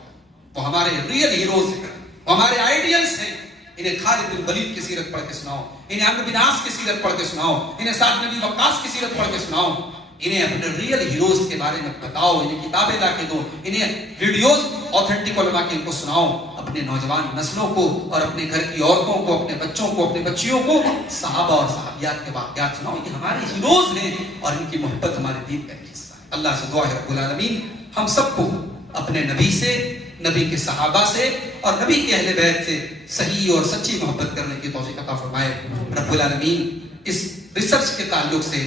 وہ ہمارے ریئل ہیروز ہیں، وہ ہمارے آئیڈیلز ہیں. انہیں خالد بن ولید کی سیرت پڑھ کے سناؤ، انہیں عمرو بن عاص کی سیرت پڑھ کے سناؤ، انہیں سعد بن ابی وقاص کی سیرت پڑھ کے سناؤ. انہیں اپنے ریئل ہیروز کے بارے میں بتاؤ، انہیں کتابیں لا کے دو، انہیں ویڈیوز اوتھینٹک علماء کی ان کو سناؤ. اپنے نوجوان نسلوں کو اور اپنے گھر کی عورتوں کو، اپنے بچوں کو، اپنے بچیوں کو صحابہ اور صحابیات کے واقعات سناؤ. یہ ہمارے ہیروز ہیں اور ان کی محبت ہمارے دین کا ایک حصہ ہے. اللہ سے دعا ہے رب العالمین ہم سب کو اپنے نبی سے، نبی کے صحابہ سے اور نبی کے اہل بیت سے صحیح اور سچی محبت کرنے کی توفیق عطا فرمائے. رب العالمین اس ریسرچ کے تعلق سے،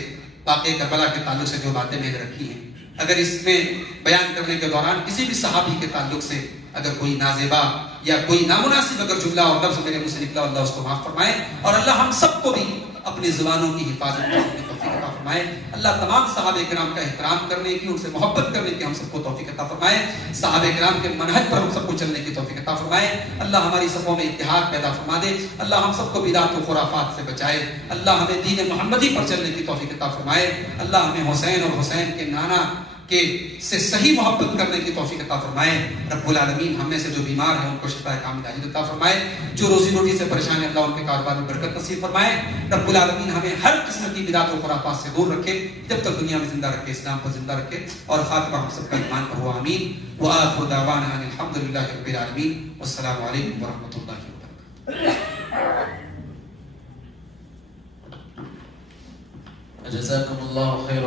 واقعہ کربلا کے تعلق سے جو باتیں میں نے رکھی ہیں، اگر اس میں بیان کرنے کے دوران کسی بھی صحابی کے تعلق سے اگر کوئی نازیبا یا کوئی نامناسب اگر جملہ اور لفظ میرے منہ سے نکلا، اللہ اس کو معاف فرمائے. اور اللہ ہم سب کو بھی اپنی زبانوں کی حفاظت کرنے کی توفیق عطا فرمائے. اللہ تمام صحابہ کرام کا احترام کرنے کی، ان سے محبت کرنے کی ہم سب کو توفیق عطا فرمائے. صحابہ کرام کے منہج پر ہم سب کو چلنے کی توفیق عطا فرمائے. اللہ ہماری صفوں میں اتحاد پیدا فرما دے. اللہ ہم سب کو بدعت و خرافات سے بچائے. اللہ ہمیں دین محمدی پر چلنے کی توفیق عطا فرمائے. اللہ ہمیں حسین اور حسین کے نانا کہ سے صحیح محبت کرنے کی توفیق عطا فرمائے. رب العالمین ہم میں سے جو بیمار ہیں ان کو شفا کامل عاجل عطا فرمائے. جو روزی روٹی سے پریشان ہیں اللہ ان کے کاروبار میں برکت نصیب فرمائے. رب العالمین ہمیں ہر قسم کی بدعت و خرافات سے دور رکھے، جب تک دنیا میں زندہ رکھے، اسلام پر زندہ رکھے، اور خاتمہ ہم سب کا ایمان پر ہو. آمین. وآخر دعوانا ان الحمدللہ رب العالمین. والسلام علیکم ورحمۃ اللہ وبرکاتہ. جزاکم اللہ خیر.